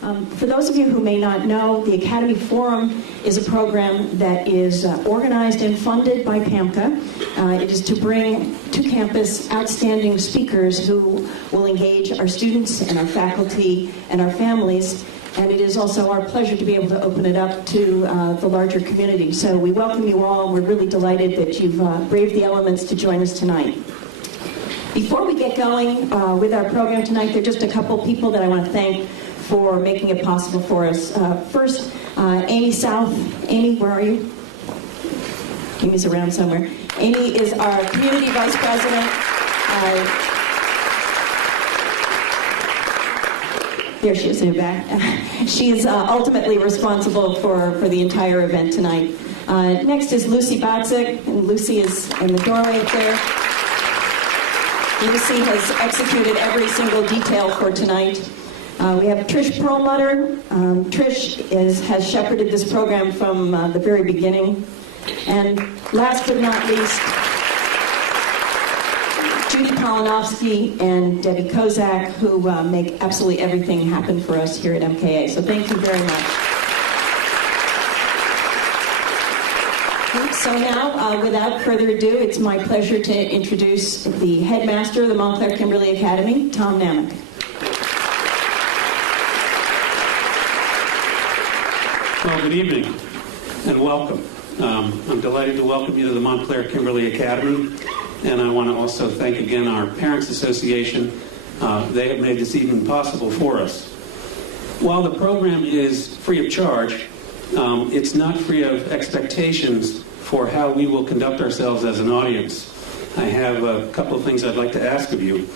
For those of you who may not know, the Academy Forum is a program that is organized and funded by PAMCA. It is to bring to campus outstanding speakers who will engage our students and our faculty and our families. And it is also our pleasure to be able to open it up to the larger community. So we welcome you all. We're really delighted that you've braved the elements to join us tonight. Before we get going with our program tonight, there are just a couple people that I want to thank for making it possible for us. First, Amy South. Amy, where are you? Amy's around somewhere. Amy is our community vice president. There she is in the back. She is ultimately responsible for the entire event tonight. Next is Lucy Batzik, and Lucy is in the doorway up there. Lucy has executed every single detail for tonight. We have Trish Perlmutter. Trish has shepherded this program from the very beginning. And last but not least, Judy Polinovsky and Debbie Kozak, who make absolutely everything happen for us here at MKA. So thank you very much. So now, without further ado, it's my pleasure to introduce the headmaster of the Montclair Kimberly Academy, Tom Namick. Well, good evening and welcome. I'm delighted to welcome you to the Montclair Kimberly Academy, and I want to also thank again our Parents Association. They have made this evening possible for us. While the program is free of charge, it's not free of expectations for how we will conduct ourselves as an audience. I have a couple of things I'd like to ask of you.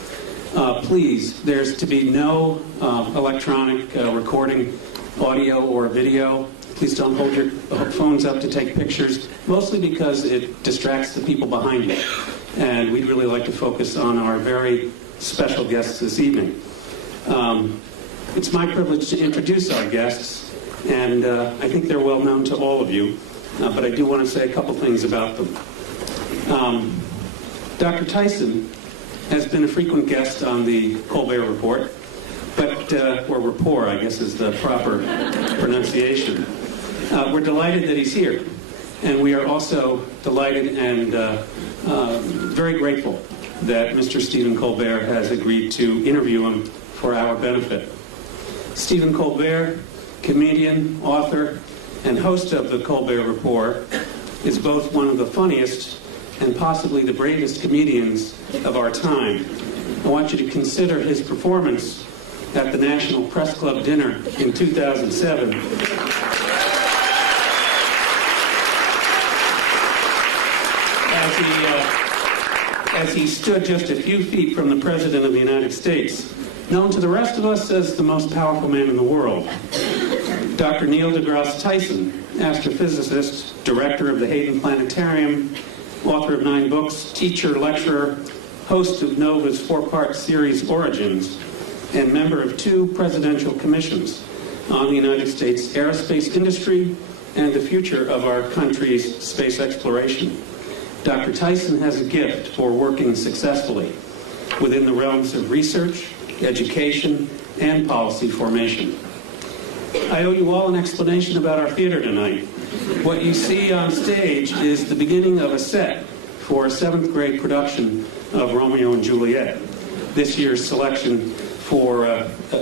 Please, there's to be no electronic recording, audio or video. Please don't hold your phones up to take pictures, mostly because it distracts the people behind you. And we'd really like to focus on our very special guests this evening. It's my privilege to introduce our guests, and I think they're well known to all of you, but I do want to say a couple things about them. Dr. Tyson has been a frequent guest on the Colbert Report, or rapport, I guess is the proper pronunciation. We're delighted that he's here, and we are also delighted and very grateful that Mr. Stephen Colbert has agreed to interview him for our benefit. Stephen Colbert, comedian, author, and host of the Colbert Report, is both one of the funniest and possibly the bravest comedians of our time. I want you to consider his performance at the National Press Club dinner in 2007. As he stood just a few feet from the President of the United States, known to the rest of us as the most powerful man in the world. Dr. Neil deGrasse Tyson, astrophysicist, director of the Hayden Planetarium, author of 9 books, teacher, lecturer, host of NOVA's 4-part series Origins, and member of 2 presidential commissions on the United States aerospace industry and the future of our country's space exploration. Dr. Tyson has a gift for working successfully within the realms of research, education, and policy formation. I owe you all an explanation about our theater tonight. What you see on stage is the beginning of a set for a 7th grade production of Romeo and Juliet. This year's selection for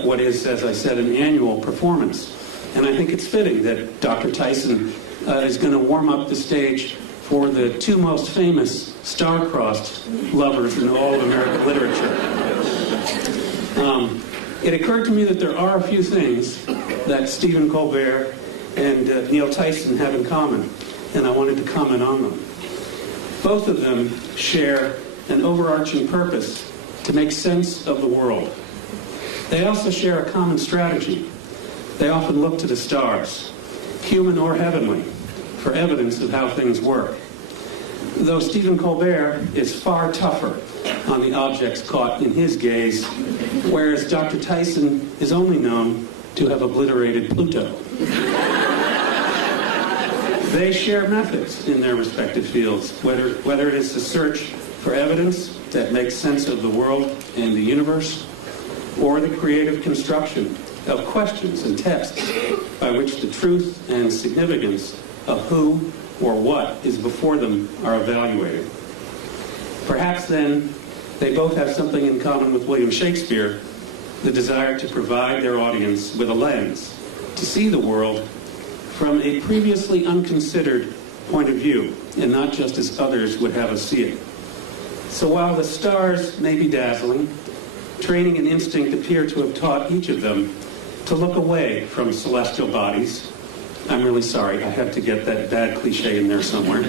what is, as I said, an annual performance. And I think it's fitting that Dr. Tyson is going to warm up the stage for the 2 most famous star-crossed lovers in all of American literature. It occurred to me that there are a few things that Stephen Colbert and Neil Tyson have in common, and I wanted to comment on them. Both of them share an overarching purpose to make sense of the world. They also share a common strategy. They often look to the stars, human or heavenly, for evidence of how things work. Though Stephen Colbert is far tougher on the objects caught in his gaze, whereas Dr. Tyson is only known to have obliterated Pluto. They share methods in their respective fields, whether it is the search for evidence that makes sense of the world and the universe, or the creative construction of questions and tests by which the truth and significance of who or what is before them are evaluated. Perhaps then they both have something in common with William Shakespeare, the desire to provide their audience with a lens to see the world from a previously unconsidered point of view, and not just as others would have us see it. So while the stars may be dazzling, training and instinct appear to have taught each of them to look away from celestial bodies. I'm really sorry, I have to get that bad cliche in there somewhere.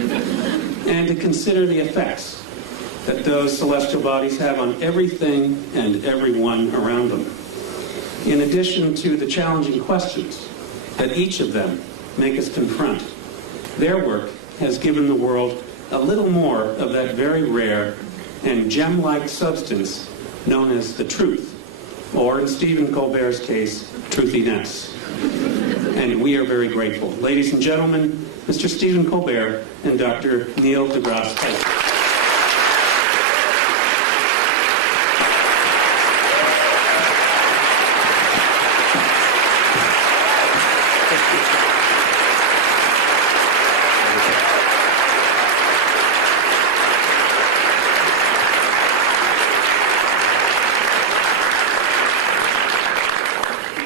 And to consider the effects that those celestial bodies have on everything and everyone around them. In addition to the challenging questions that each of them make us confront, their work has given the world a little more of that very rare and gem-like substance known as the truth, or in Stephen Colbert's case, truthiness. And we are very grateful. Ladies and gentlemen, Mr. Stephen Colbert and Dr. Neil deGrasse Tyson.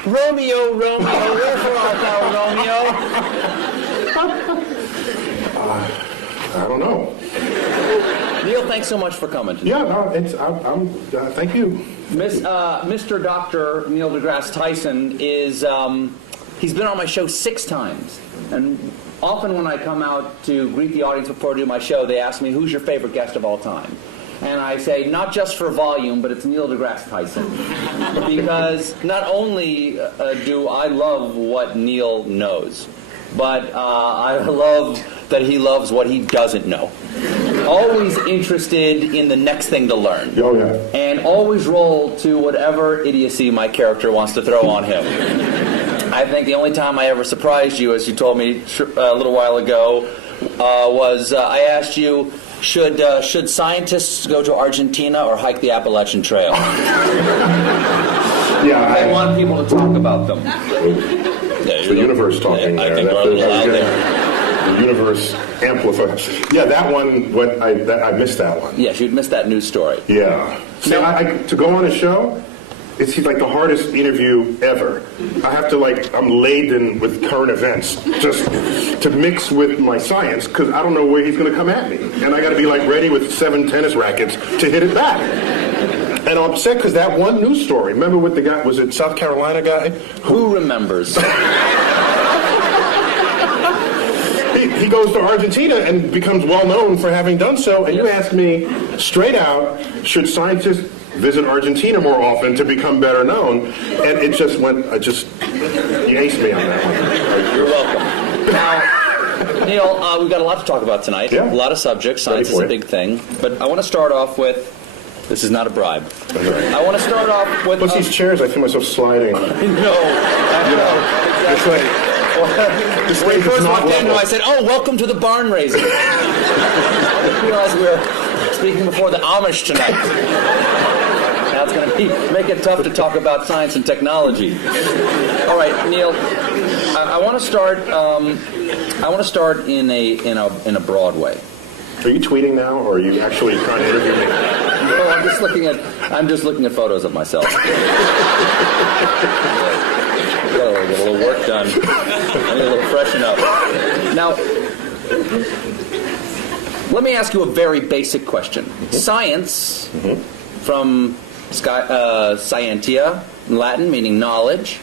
Romeo, Romeo, wherefore art thou, Romeo? I don't know. Neil, thanks so much for coming today. Yeah, no, thank you. Mr. Dr. Neil deGrasse Tyson is, he's been on my show 6 times. And often when I come out to greet the audience before I do my show, they ask me, who's your favorite guest of all time? And I say, not just for volume, but it's Neil deGrasse Tyson. Because not only do I love what Neil knows, but I love that he loves what he doesn't know. Always interested in the next thing to learn. Oh, yeah. And always roll to whatever idiocy my character wants to throw on him. I think the only time I ever surprised you, as you told me a little while ago, was I asked you, should scientists go to Argentina or hike the Appalachian Trail? Yeah, I want people to talk about them. It's the universe talking I there. think we're a little out there. The universe amplifies. Yeah, that one, I missed that one. Yes, you'd missed that news story. Yeah. See, to go on a show, it's like the hardest interview ever. I have to I'm laden with current events just to mix with my science because I don't know where he's going to come at me. And I got to be ready with 7 tennis rackets to hit it back. And I'm upset because that one news story, remember with the guy, was it South Carolina guy? Who remembers? He goes to Argentina and becomes well known for having done so. And you asked me straight out, should scientists visit Argentina more often to become better known? And it just went, you aced me on that one. You're welcome. Now, Neil, we've got a lot to talk about tonight. Yeah. A lot of subjects. Science is a big thing. But I want to start off with, this is not a bribe. I want to start off with... What's these chairs? I feel myself sliding. No. Exactly. When we first walked in, I said, oh, welcome to the barn raising. I realized we were speaking before the Amish tonight. Now it's going to make it tough to talk about science and technology. All right, Neil, I want to start. I want to start in a broad way. Are you tweeting now, or are you actually trying to interview me? No, I'm just looking at photos of myself. Get a little work done. I need a little freshen up. Now, let me ask you a very basic question. Mm-hmm. Science, from scientia, Latin, meaning knowledge.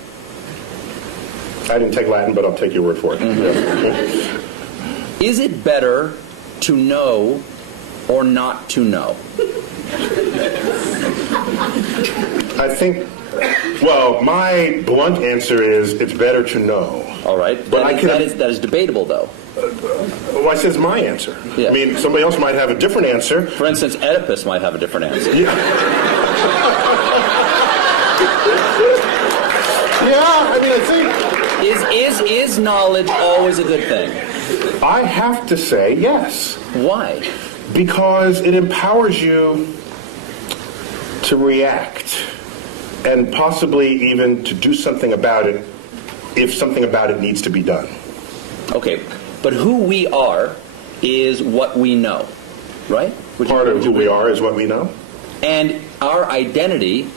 I didn't take Latin, but I'll take your word for it. Mm-hmm. Is it better to know or not to know? I think, well, my blunt answer is it's better to know. All right. But that is debatable, though. Well, I said it's my answer. Yeah. I mean, somebody else might have a different answer. For instance, Oedipus might have a different answer. Yeah. Yeah, I mean, I think... Is knowledge always a good thing? I have to say yes. Why? Because it empowers you to react and possibly even to do something about it if something about it needs to be done. Okay, but who we are is what we know, right? Part of who we are is what we know. And our identity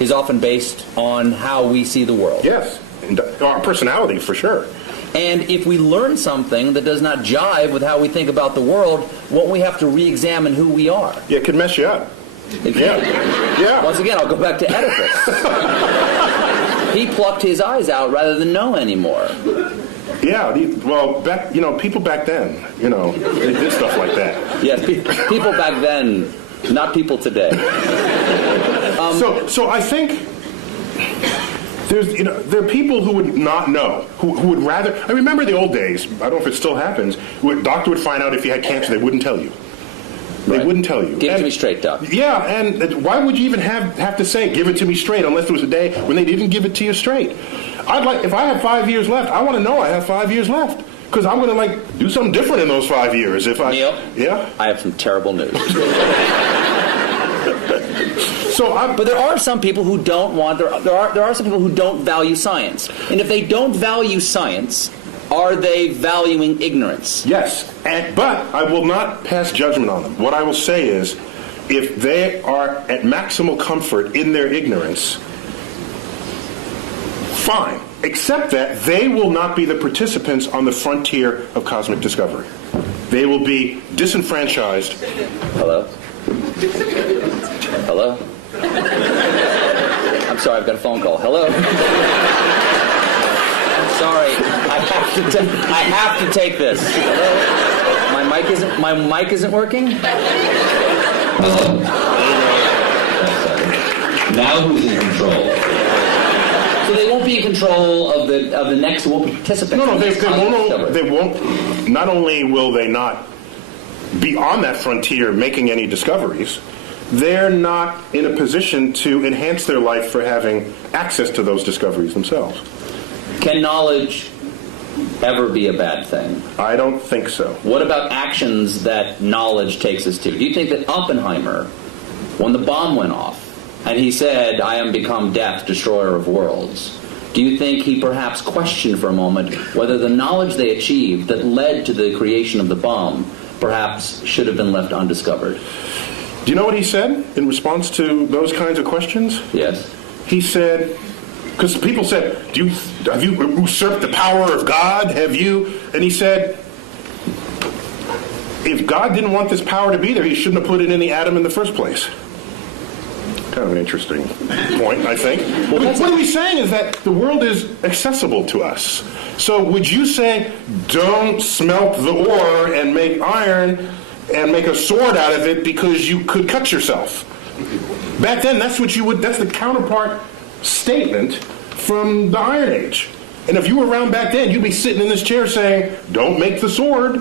is often based on how we see the world. Yes, and our personality for sure. And if we learn something that does not jive with how we think about the world, won't we have to re-examine who we are? Yeah, it could mess you up. Yeah. Once again, I'll go back to Oedipus. He plucked his eyes out rather than know anymore. Yeah, well, people back then, they did stuff like that. Yes, people back then, not people today. So I think there are people who would not know, who would rather. I remember the old days. I don't know if it still happens. A doctor would find out if you had cancer, they wouldn't tell you. They wouldn't tell you. Give it to me straight, Doc. Yeah, and why would you even have to say give it to me straight unless there was a day when they didn't give it to you straight? If I have 5 years left, I want to know I have 5 years left. Because I'm going to do something different in those 5 years. Neil, yeah, I have some terrible news. But there are some people who don't want. There are some people who don't value science. And if they don't value science, are they valuing ignorance? Yes, but I will not pass judgment on them. What I will say is, if they are at maximal comfort in their ignorance, fine. Except that they will not be the participants on the frontier of cosmic discovery. They will be disenfranchised. Hello? Hello? I'm sorry, I've got a phone call. Hello? I'm sorry. I have to take this. Hello? My mic isn't working? Hello? Now who's in control? So they won't be in control of the next participant. No, they won't. Not only will they not be on that frontier making any discoveries, they're not in a position to enhance their life for having access to those discoveries themselves. Can knowledge ever be a bad thing? I don't think so. What about actions that knowledge takes us to? Do you think that Oppenheimer, when the bomb went off, and he said, "I am become death, destroyer of worlds," do you think he perhaps questioned for a moment whether the knowledge they achieved that led to the creation of the bomb perhaps should have been left undiscovered? Do you know what he said in response to those kinds of questions? Yes. He said, because people said, have you usurped the power of God? Have you? And he said, if God didn't want this power to be there, he shouldn't have put it in the atom in the first place. Kind of an interesting point, I think. What are we saying is that the world is accessible to us. So would you say, don't smelt the ore and make iron and make a sword out of it because you could cut yourself? Back then, that's the counterpart statement from the Iron Age. And if you were around back then, you'd be sitting in this chair saying, don't make the sword,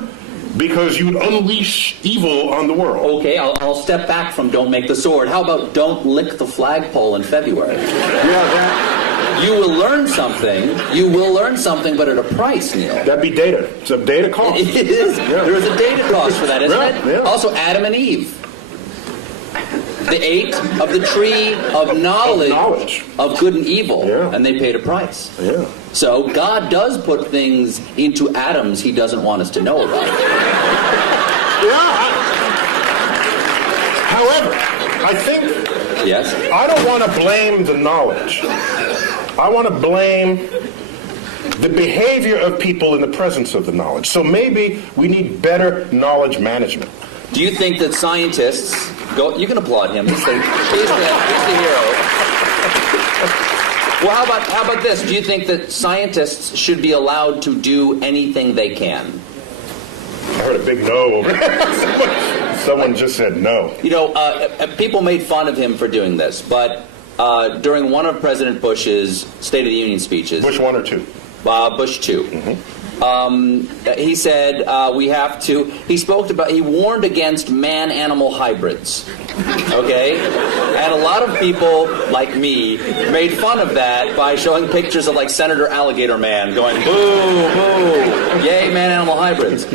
because you would unleash evil on the world. Okay, I'll step back from don't make the sword. How about don't lick the flagpole in February? Yeah, You will learn something. You will learn something, but at a price, Neil. that'd be data. It's a data cost. It is. Yeah. There is a data cost for that, isn't it? Yeah. Also, Adam and Eve. They ate of the tree of knowledge of good and evil, and they paid a price. Yeah. So God does put things into atoms he doesn't want us to know about. However, I think Yes? I don't want to blame the knowledge. I want to blame the behavior of people in the presence of the knowledge. So maybe we need better knowledge management. Do you think that scientists go? You can applaud him. He's the hero. Well, how about this? Do you think that scientists should be allowed to do anything they can? I heard a big no over there. Someone just said no. You know, people made fun of him for doing this, but during one of President Bush's State of the Union speeches, Bush 1 or 2? Bush 2. He said he warned against man-animal hybrids. Okay? And a lot of people, like me, made fun of that by showing pictures of, like, Senator Alligator Man going, boo, boo, yay, man-animal hybrids.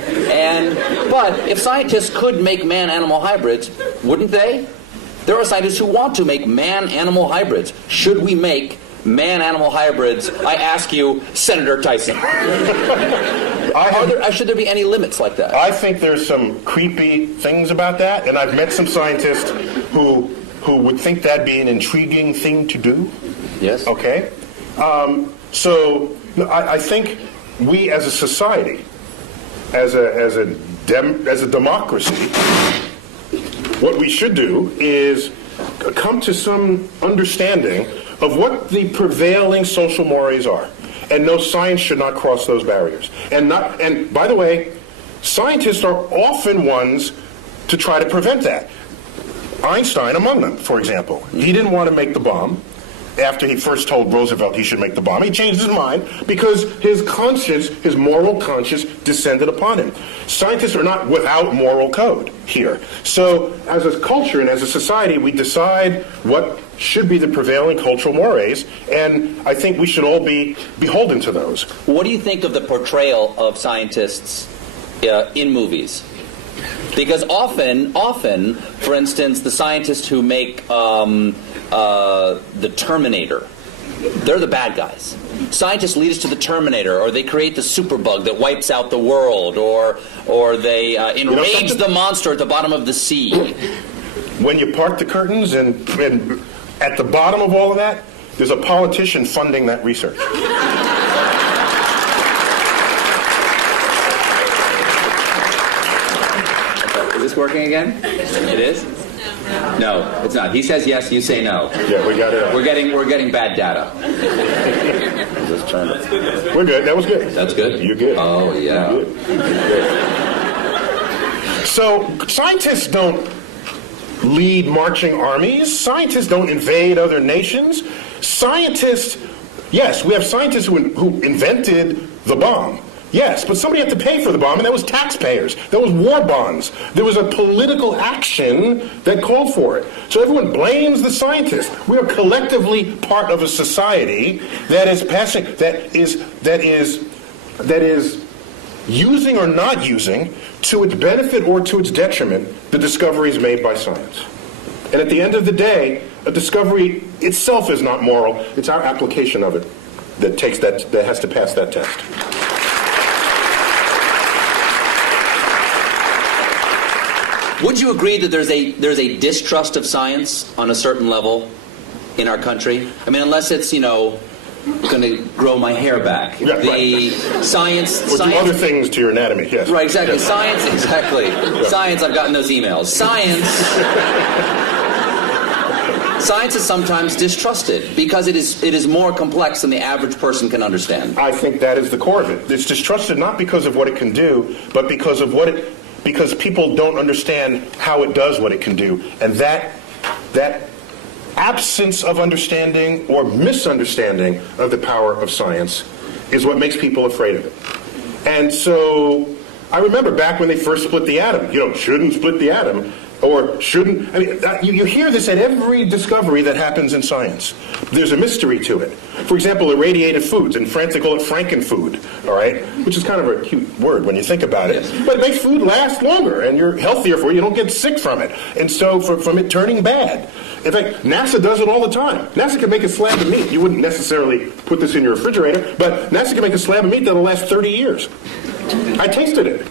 But if scientists could make man-animal hybrids, wouldn't they? There are scientists who want to make man-animal hybrids. Should we make man-animal hybrids? I ask you, Senator Tyson. Should there be any limits like that? I think there's some creepy things about that, and I've met some scientists who would think that'd be an intriguing thing to do. Yes. Okay? So I think we as a society, as a democracy, what we should do is come to some understanding of what the prevailing social mores are. And no, science should not cross those barriers. And by the way, scientists are often ones to try to prevent that. Einstein among them, for example. He didn't want to make the bomb after he first told Roosevelt he should make the bomb. He changed his mind because his conscience, his moral conscience, descended upon him. Scientists are not without moral code here. So as a culture and as a society, we decide what should be the prevailing cultural mores, and I think we should all be beholden to those. What do you think of the portrayal of scientists in movies? Because often, for instance, the scientists who make the Terminator, they're the bad guys. Scientists lead us to the Terminator, or they create the superbug that wipes out the world, or they enrage the monster at the bottom of the sea. When you part the curtains and at the bottom of all of that, there's a politician funding that research. Is this working again? It is? No, it's not. He says yes, you say no. Yeah, we got it. We're getting bad data. Just turn it. We're good. That was good. That's good? You're good. Oh, yeah. You're good. So scientists don't lead marching armies. Scientists don't invade other nations. Scientists, yes, we have scientists who invented the bomb. Yes, but somebody had to pay for the bomb, and that was taxpayers. That was war bonds. There was a political action that called for it. So everyone blames the scientists. We are collectively part of a society that is using or not using, to its benefit or to its detriment, the discoveries made by science. And at the end of the day, a discovery itself is not moral. It's our application of it that has to pass that test. Would you agree that there's a distrust of science on a certain level in our country? I mean, unless it's, going to grow my hair back. Yeah, the right. Science... Or do other things to your anatomy, yes. Right, exactly. Yes. Science, exactly. Yeah. Science, I've gotten those emails. Science is sometimes distrusted because it is more complex than the average person can understand. I think that is the core of it. It's distrusted not because of what it can do, but because of because people don't understand how it does what it can do. And that absence of understanding or misunderstanding of the power of science is what makes people afraid of it. And so I remember back when they first split the atom, shouldn't split the atom, or shouldn't. I mean, you hear this at every discovery that happens in science. There's a mystery to it. For example, irradiated foods. In France, they call it frankenfood, all right? Which is kind of a cute word when you think about it. Yes. But it makes food last longer, and you're healthier for it. You don't get sick from it. And so from it turning bad. In fact, NASA does it all the time. NASA can make a slab of meat. You wouldn't necessarily put this in your refrigerator, but NASA can make a slab of meat that'll last 30 years. I tasted it.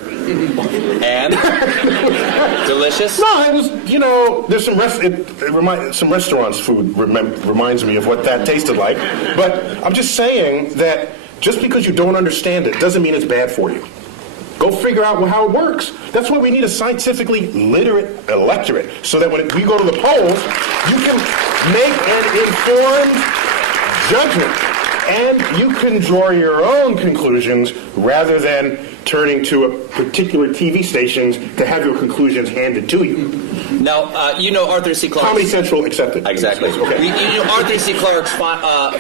And? Delicious? No, it was, there's some restaurants' food reminds me of what that tasted like. But I'm just saying that just because you don't understand it doesn't mean it's bad for you. Go figure out how it works. That's why we need a scientifically literate electorate, so that when we go to the polls, you can make an informed judgment. And you can draw your own conclusions rather than turning to a particular TV stations to have your conclusions handed to you. Now, Arthur C. Clarke. Comedy Central accepted. Exactly. Okay. Arthur C. Clarke's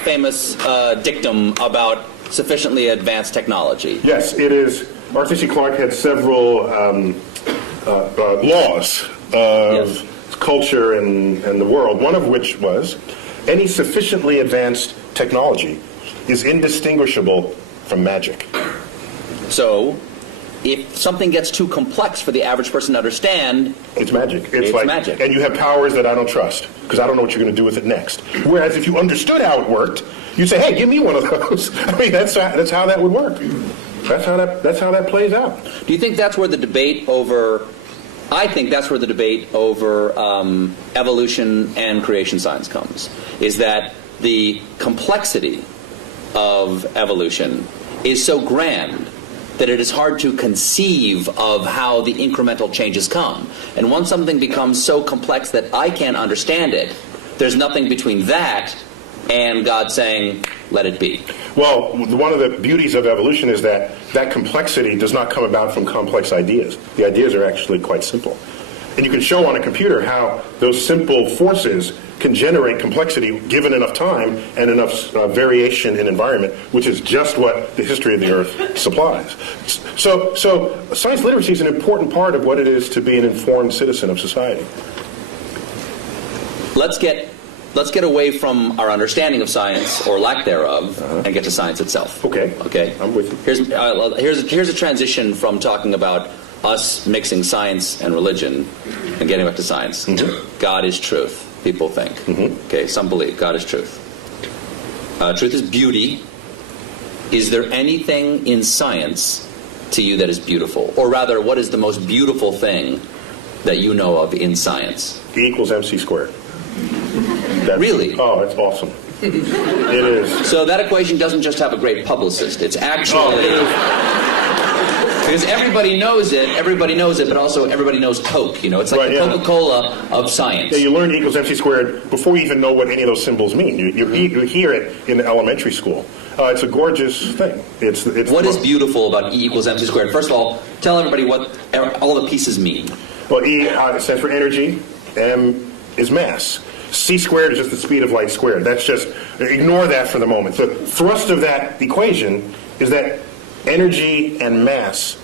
famous dictum about sufficiently advanced technology. Yes, it is. Arthur C. Clarke had several laws of culture and the world, one of which was any sufficiently advanced technology is indistinguishable from magic. So, if something gets too complex for the average person to understand, It's magic. It's like magic. And you have powers that I don't trust because I don't know what you're going to do with it next. Whereas if you understood how it worked, you'd say, "Hey, give me one of those." I mean, that's how that would work. That's how that plays out. do you think that's where the debate over? I think that's where the debate over evolution and creation science comes. Is that the complexity of evolution is so grand that it is hard to conceive of how the incremental changes come. And once something becomes so complex that I can't understand it, there's nothing between that and God saying, let it be. Well, one of the beauties of evolution is that complexity does not come about from complex ideas. The ideas are actually quite simple. And you can show on a computer how those simple forces can generate complexity given enough time and enough variation in environment, which is just what the history of the Earth supplies. So science literacy is an important part of what it is to be an informed citizen of society. Let's get away from our understanding of science, or lack thereof, and get to science itself. Okay. Okay. I'm with you. Here's a transition from talking about us mixing science and religion and getting back to science. Mm-hmm. God is truth, people think. Mm-hmm. Okay, some believe God is truth. Truth is beauty. Is there anything in science to you that is beautiful? Or rather, what is the most beautiful thing that you know of in science? E equals MC squared. Really? Oh, it's awesome. It is. So that equation doesn't just have a great publicist. It's actually... Because everybody knows it, but also everybody knows Coke. You know, it's like Right, the yeah. Coca-Cola of science. Yeah, you learn E equals MC squared before you even know what any of those symbols mean. You hear it in elementary school. It's a gorgeous thing. It's What is beautiful about E equals MC squared? First of all, tell everybody what all the pieces mean. Well, E stands for energy. M is mass. C squared is just the speed of light squared. That's just, ignore that for the moment. The thrust of that equation is that energy and mass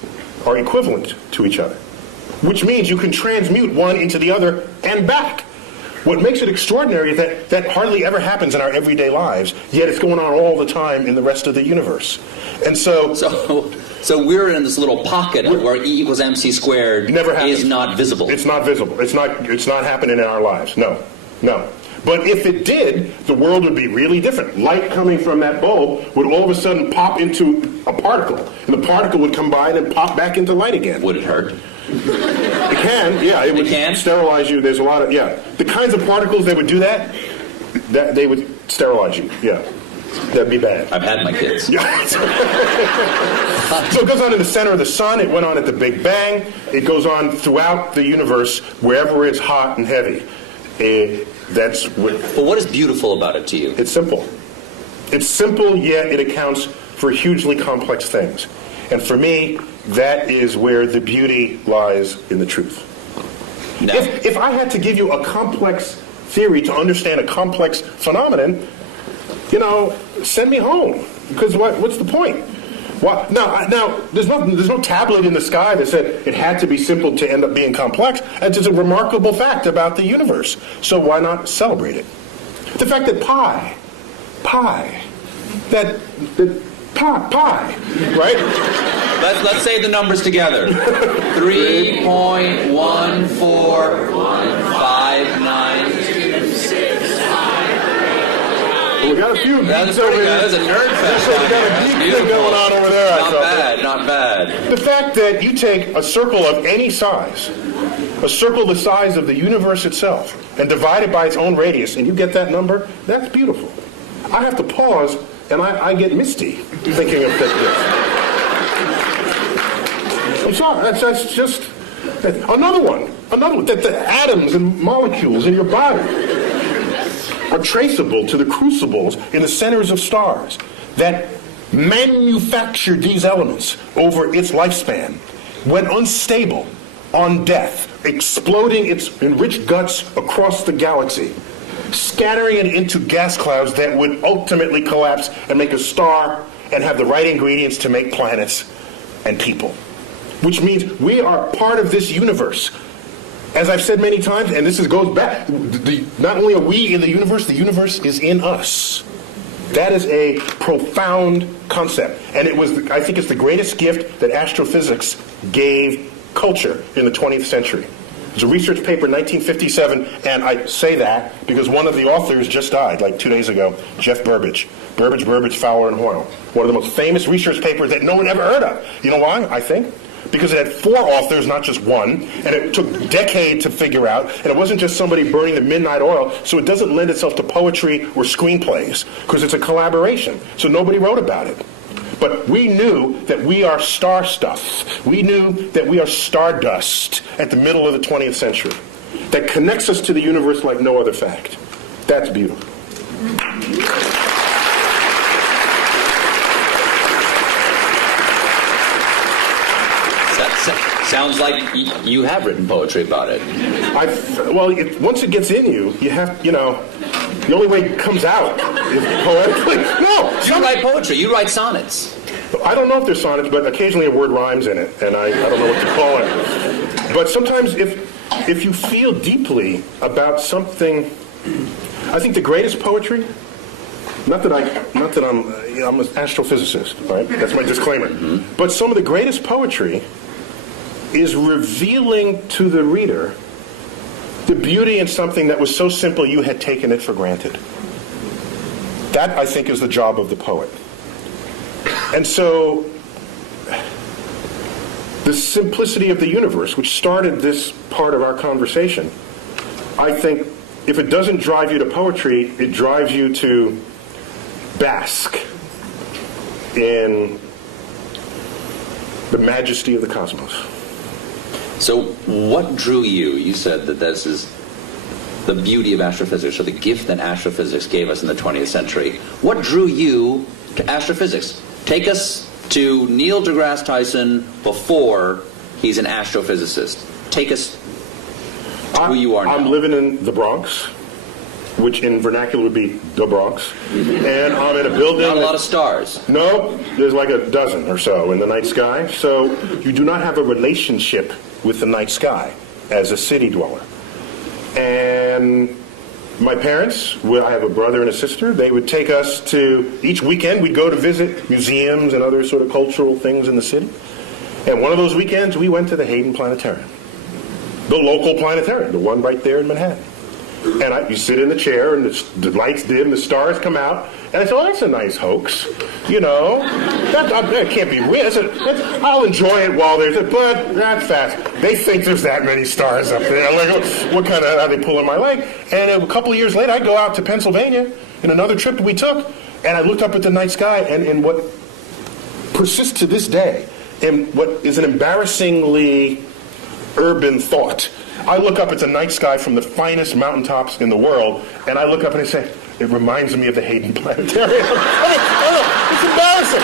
are equivalent to each other, which means you can transmute one into the other and back. What makes it extraordinary is that that hardly ever happens in our everyday lives, yet it's going on all the time in the rest of the universe. And so we're in this little pocket where E equals MC squared never happens. is not visible. It's not visible. It's not happening in our lives. No. But if it did, the world would be really different. Light coming from that bulb would all of a sudden pop into a particle, and the particle would combine and pop back into light again. Would it hurt? It can, yeah. It would sterilize you. There's a lot of, yeah. The kinds of particles that would do that they would sterilize you, yeah. That'd be bad. I've had my kids. Yeah. So it goes on in the center of the sun. It went on at the Big Bang. It goes on throughout the universe, wherever it's hot and heavy. That's what. But what is beautiful about it to you? It's simple. It's simple, yet it accounts for hugely complex things. And for me, that is where the beauty lies in the truth. No. If I had to give you a complex theory to understand a complex phenomenon, send me home. Because what's the point? Well, now, there's no tablet in the sky that said it had to be simple to end up being complex. It's just a remarkable fact about the universe. So why not celebrate it? The fact that pi, right? Let's say the numbers together. 3.1415926. We got a few That's geeks over pretty there. good. There's a nerd fest. We got a geek thing going on over there. Not bad. The fact that you take a circle of any size, a circle the size of the universe itself, and divide it by its own radius, and you get that number, that's beautiful. I have to pause, and I get misty thinking of this. I'm sorry, that's just another one, that the atoms and molecules in your body are traceable to the crucibles in the centers of stars that manufactured these elements over its lifespan, when unstable, on death, exploding its enriched guts across the galaxy, scattering it into gas clouds that would ultimately collapse and make a star and have the right ingredients to make planets and people. Which means we are part of this universe. As I've said many times, and this goes back, not only are we in the universe is in us. That is a profound concept. And I think it's the greatest gift that astrophysics gave culture in the 20th century. There's a research paper in 1957, and I say that because one of the authors just died, like 2 days ago, Jeff Burbidge. Burbidge, Fowler, and Hoyle. One of the most famous research papers that no one ever heard of. You know why, I think? Because it had 4 authors, not just one, and it took a decade to figure out, and it wasn't just somebody burning the midnight oil, so it doesn't lend itself to poetry or screenplays, because it's a collaboration, so nobody wrote about it. But we knew that we are star stuff. We knew that we are stardust at the middle of the 20th century. That connects us to the universe like no other fact. That's beautiful. Sounds like you have written poetry about it. Once it gets in you, you have, the only way it comes out is poetically. No! You write poetry. You write sonnets. I don't know if they're sonnets, but occasionally a word rhymes in it, and I don't know what to call it. But sometimes if you feel deeply about something, I think the greatest poetry, not that I'm an astrophysicist, right? That's my disclaimer. Mm-hmm. But some of the greatest poetry is revealing to the reader the beauty in something that was so simple you had taken it for granted. That, I think, is the job of the poet. And so, the simplicity of the universe, which started this part of our conversation, I think, if it doesn't drive you to poetry, it drives you to bask in the majesty of the cosmos. So what drew you? You said that this is the beauty of astrophysics, or the gift that astrophysics gave us in the 20th century. What drew you to astrophysics? Take us to Neil deGrasse Tyson before he's an astrophysicist. Take us to who you are now. I'm living in the Bronx, which in vernacular would be the Bronx. And I'm in a building... Not a lot of stars. No, there's like a dozen or so in the night sky. So you do not have a relationship with the night sky as a city dweller. And my parents, I have a brother and a sister, they would take us to, each weekend we'd go to visit museums and other sort of cultural things in the city. And one of those weekends we went to the Hayden Planetarium. The local planetarium, the one right there in Manhattan. And you sit in the chair, and the lights dim, the stars come out, and I said, "Oh, that's a nice hoax, that can't be real. I'll enjoy it while there's it, but that's fast. They think there's that many stars up there. Like, what kind of, are they pulling my leg?" And a couple of years later, I go out to Pennsylvania in another trip that we took, and I looked up at the night sky, and what persists to this day, and what is an embarrassingly urban thought. I look up at the night sky from the finest mountaintops in the world, and I look up and I say, "It reminds me of the Hayden Planetarium." It's embarrassing.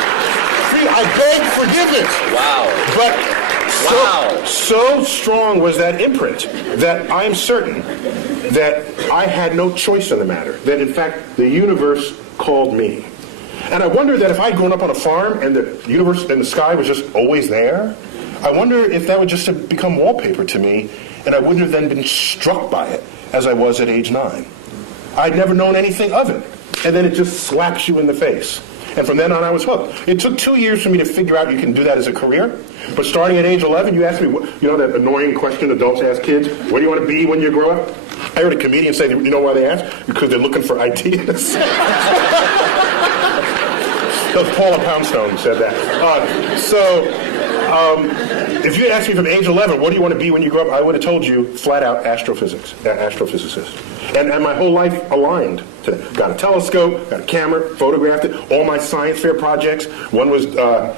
See, I beg forgiveness. Wow. But so strong was that imprint that I'm certain that I had no choice in the matter. That, in fact, the universe called me. And I wonder that if I'd grown up on a farm and the universe and the sky was just always there, I wonder if that would just have become wallpaper to me, and I wouldn't have then been struck by it as I was at age 9. I'd never known anything of it. And then it just slaps you in the face. And from then on, I was hooked. It took 2 years for me to figure out you can do that as a career. But starting at age 11, you asked me, that annoying question adults ask kids, what do you want to be when you grow up? I heard a comedian say, you know why they ask? Because they're looking for ideas. Paula Poundstone said that. If you asked me from age 11, what do you want to be when you grow up, I would have told you flat out astrophysicist. And my whole life aligned to that. Got a telescope, got a camera, photographed it. All my science fair projects. One was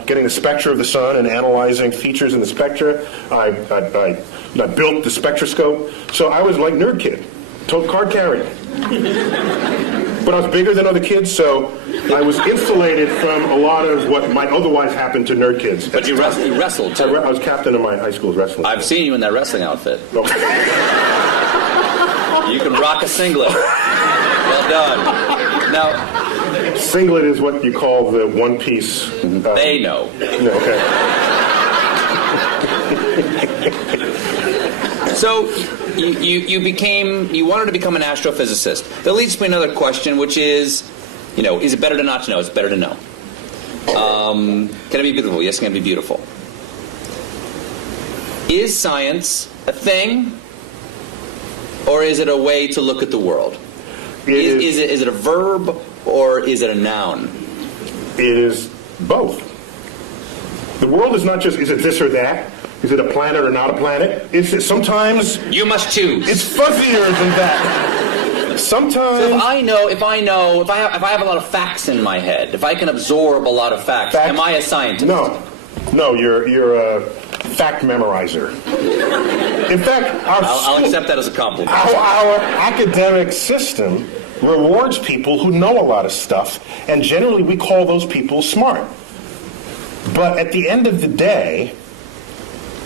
getting the spectra of the sun and analyzing features in the spectra. I built the spectroscope. So I was like nerd kid, card carrying. But I was bigger than other kids, so I was insulated from a lot of what might otherwise happen to nerd kids. But you wrestled, too. I was captain of my high school's wrestling. I've seen you in that wrestling outfit. Oh. You can rock a singlet. Well done. Now, singlet is what you call the one-piece... they know. No, okay. So, you wanted to become an astrophysicist. That leads to another question, which is, Is it better to not to know? It's better to know. Can it be beautiful? Yes, it can be beautiful. Is science a thing, or is it a way to look at the world? Is it a verb, or is it a noun? It is both. The world is not just, is it this or that? Is it a planet or not a planet? It's sometimes... You must choose. It's fuzzier than that. Sometimes... So if I have a lot of facts in my head, if I can absorb a lot of facts, am I a scientist? No, you're a fact memorizer. In fact, I'll accept that as a compliment. Our academic system rewards people who know a lot of stuff, and generally we call those people smart. But at the end of the day,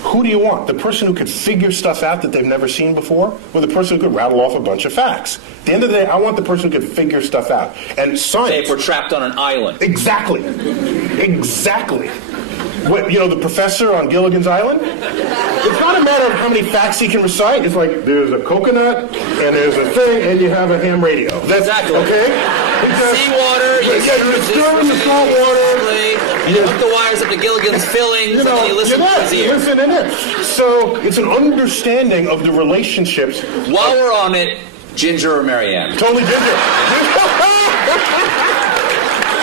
who do you want? The person who could figure stuff out that they've never seen before, or the person who could rattle off a bunch of facts? At the end of the day, I want the person who could figure stuff out. And science... Say if we're trapped on an island. Exactly. What, the professor on Gilligan's Island? It's not a matter of how many facts he can recite. It's like, there's a coconut, and there's a thing, and you have a ham radio. That's, exactly. Okay? Seawater, you stir in the salt water, you hook the wires up to Gilligan's fillings, and then you listen to his ear. Listen in it. So, it's an understanding of the relationships. While we're on it, Ginger or Marianne? Totally Ginger.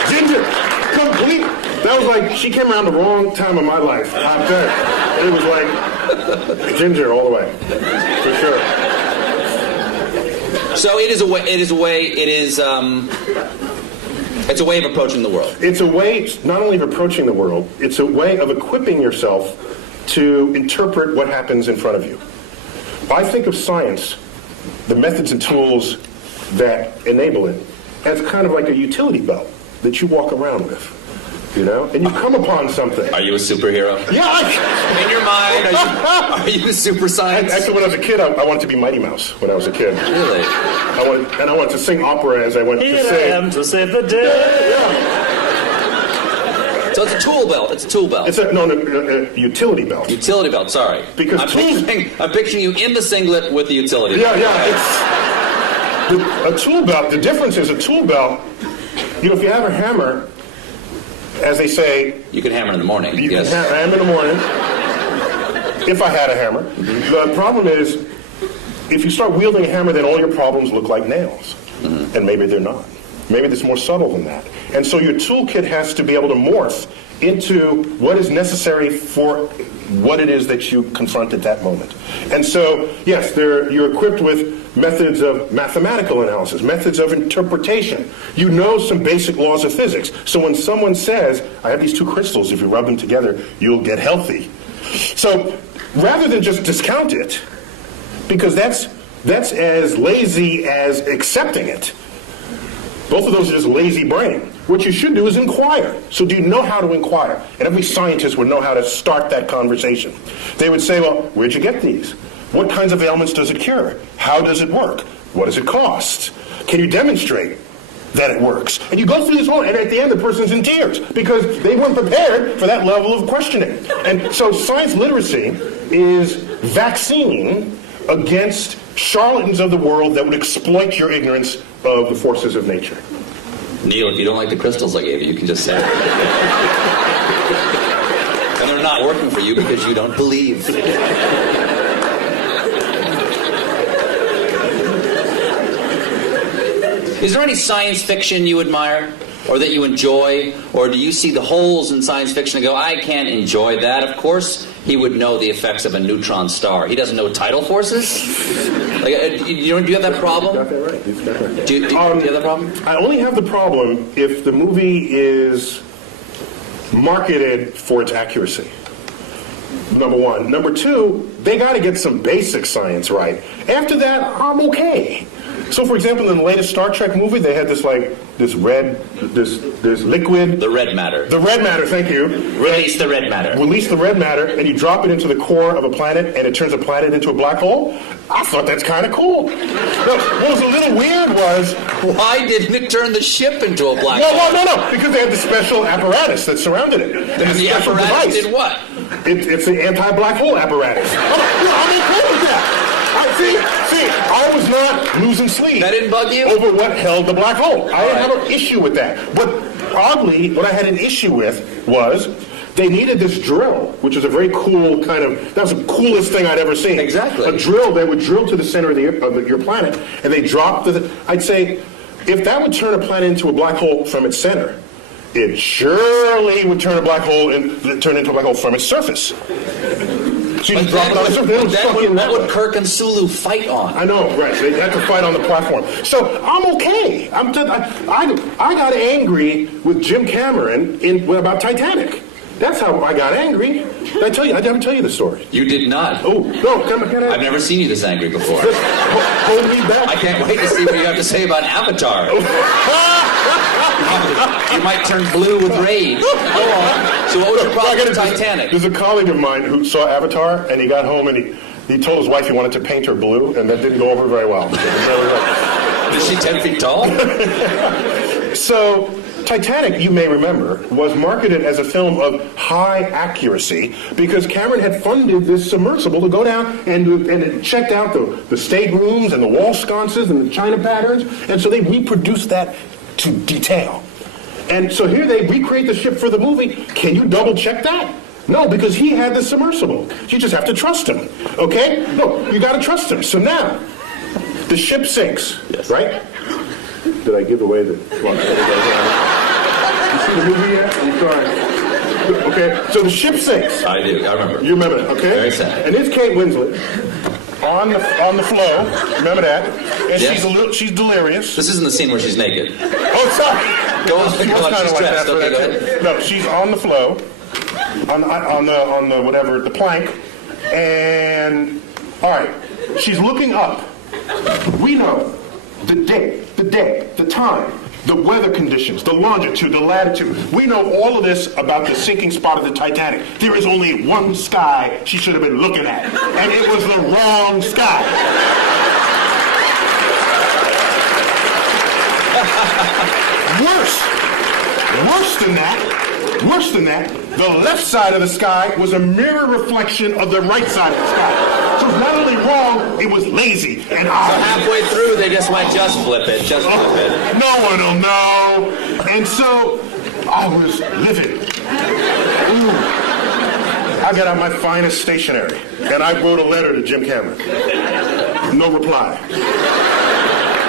Ginger. Complete. That was like, she came around the wrong time of my life. I'm telling you. It was like Ginger all the way. For sure. So it's a way of approaching the world. It's a way not only of approaching the world, it's a way of equipping yourself to interpret what happens in front of you. I think of science, the methods and tools that enable it, as kind of like a utility belt that you walk around with. And you come upon something. Are you a superhero? Yeah. In your mind, are you a super scientist? Actually, when I was a kid, I wanted to be Mighty Mouse when I was a kid. Really? I wanted to sing opera as I went to sing. Here I am to save the day. Yeah. So it's a tool belt. It's a tool belt. It's a utility belt. Utility belt, sorry. Because I'm picturing you in the singlet with the utility belt. Yeah, it's... a tool belt, the difference is a tool belt, if you have a hammer... As they say... You can hammer in the morning. You can hammer in the morning. If I had a hammer. Mm-hmm. The problem is, if you start wielding a hammer, then all your problems look like nails. Mm-hmm. And maybe they're not. Maybe it's more subtle than that. And so your toolkit has to be able to morph into what is necessary for what it is that you confront at that moment. And so, yes, you're equipped with methods of mathematical analysis, methods of interpretation. You know some basic laws of physics. So when someone says, I have these two crystals, if you rub them together, you'll get healthy. So rather than just discount it, because that's as lazy as accepting it. Both of those are just lazy brain. What you should do is inquire. So do you know how to inquire? And every scientist would know how to start that conversation. They would say, well, where'd you get these? What kinds of ailments does it cure? How does it work? What does it cost? Can you demonstrate that it works? And you go through this whole, and at the end the person's in tears because they weren't prepared for that level of questioning. And so science literacy is vaccine against charlatans of the world that would exploit your ignorance of the forces of nature. Neil, if you don't like the crystals I gave you, you can just say it. And they're not working for you because you don't believe. Is there any science fiction you admire? Or that you enjoy? Or do you see the holes in science fiction and go, I can't enjoy that? Of course he would know the effects of a neutron star. He doesn't know tidal forces? Like, do you have that problem? You got that right. You got that right. Do you have that problem? I only have the problem if the movie is marketed for its accuracy. Number one. Number two, they got to get some basic science right. After that, I'm okay. So, for example, in the latest Star Trek movie, they had this liquid. The red matter. The red matter, thank you. Release the red matter. Release the red matter, and you drop it into the core of a planet, and it turns a planet into a black hole. I thought that's kind of cool. No, what was a little weird was... Why didn't it turn the ship into a black hole? No, because they had the special apparatus that surrounded it. And the apparatus did what? It's the anti-black hole apparatus. I'm okay with that. See, I was not losing sleep. That didn't bug you? Over what held the black hole. I didn't right. have an issue with that. But oddly, what I had an issue with was they needed this drill, which is a very cool kind of, that was the coolest thing I'd ever seen. Exactly. A drill, they would drill to the center of your planet, and they drop I'd say, if that would turn a planet into a black hole from its center, it surely would turn a black hole turn into a black hole from its surface. So you just drop it on the surface. What would Kirk and Sulu fight on? I know, right? They had to fight on the platform. So I'm okay. I got angry with Jim Cameron about Titanic. That's how I got angry. Did I tell you? I didn't tell you the story. You did not. Oh no! Can I? I've never seen you this angry before. Just hold me back. I can't wait to see what you have to say about Avatar. You might turn blue with rage. Go on. So what was your problem with Titanic? There's a colleague of mine who saw Avatar, and he got home and he told his wife he wanted to paint her blue, and that didn't go over very well. Is she 10 feet tall? So, Titanic, you may remember, was marketed as a film of high accuracy because Cameron had funded this submersible to go down and it checked out the staterooms and the wall sconces and the china patterns, and so they reproduced that to detail. And so here they recreate the ship for the movie. Can you double check that? No, because he had the submersible. You just have to trust him, okay? No, you got to trust him. So now, the ship sinks, right? Did I give away the... Well, you see the movie yet? I'm sorry. Okay, so the ship sinks. I do. I remember. You remember that, okay? Very sad. And it's Kate Winslet on the flow. Remember that? And Yes. she's delirious. This isn't the scene where she's naked. Oh, sorry. Go on. She was kind of like that for that too. No, she's on the flow, on the whatever, the plank, and all right, she's looking up. We know the date, the time, the weather conditions, the longitude, the latitude. We know all of this about the sinking spot of the Titanic. There is only one sky she should have been looking at, and it was the wrong sky. Worse than that, the left side of the sky was a mirror reflection of the right side of the sky. So it's not only wrong, it was lazy and So odd. halfway through, they just went, just flip it. No one will know. And so I was livid. Ooh. I got out my finest stationery, and I wrote a letter to Jim Cameron. No reply.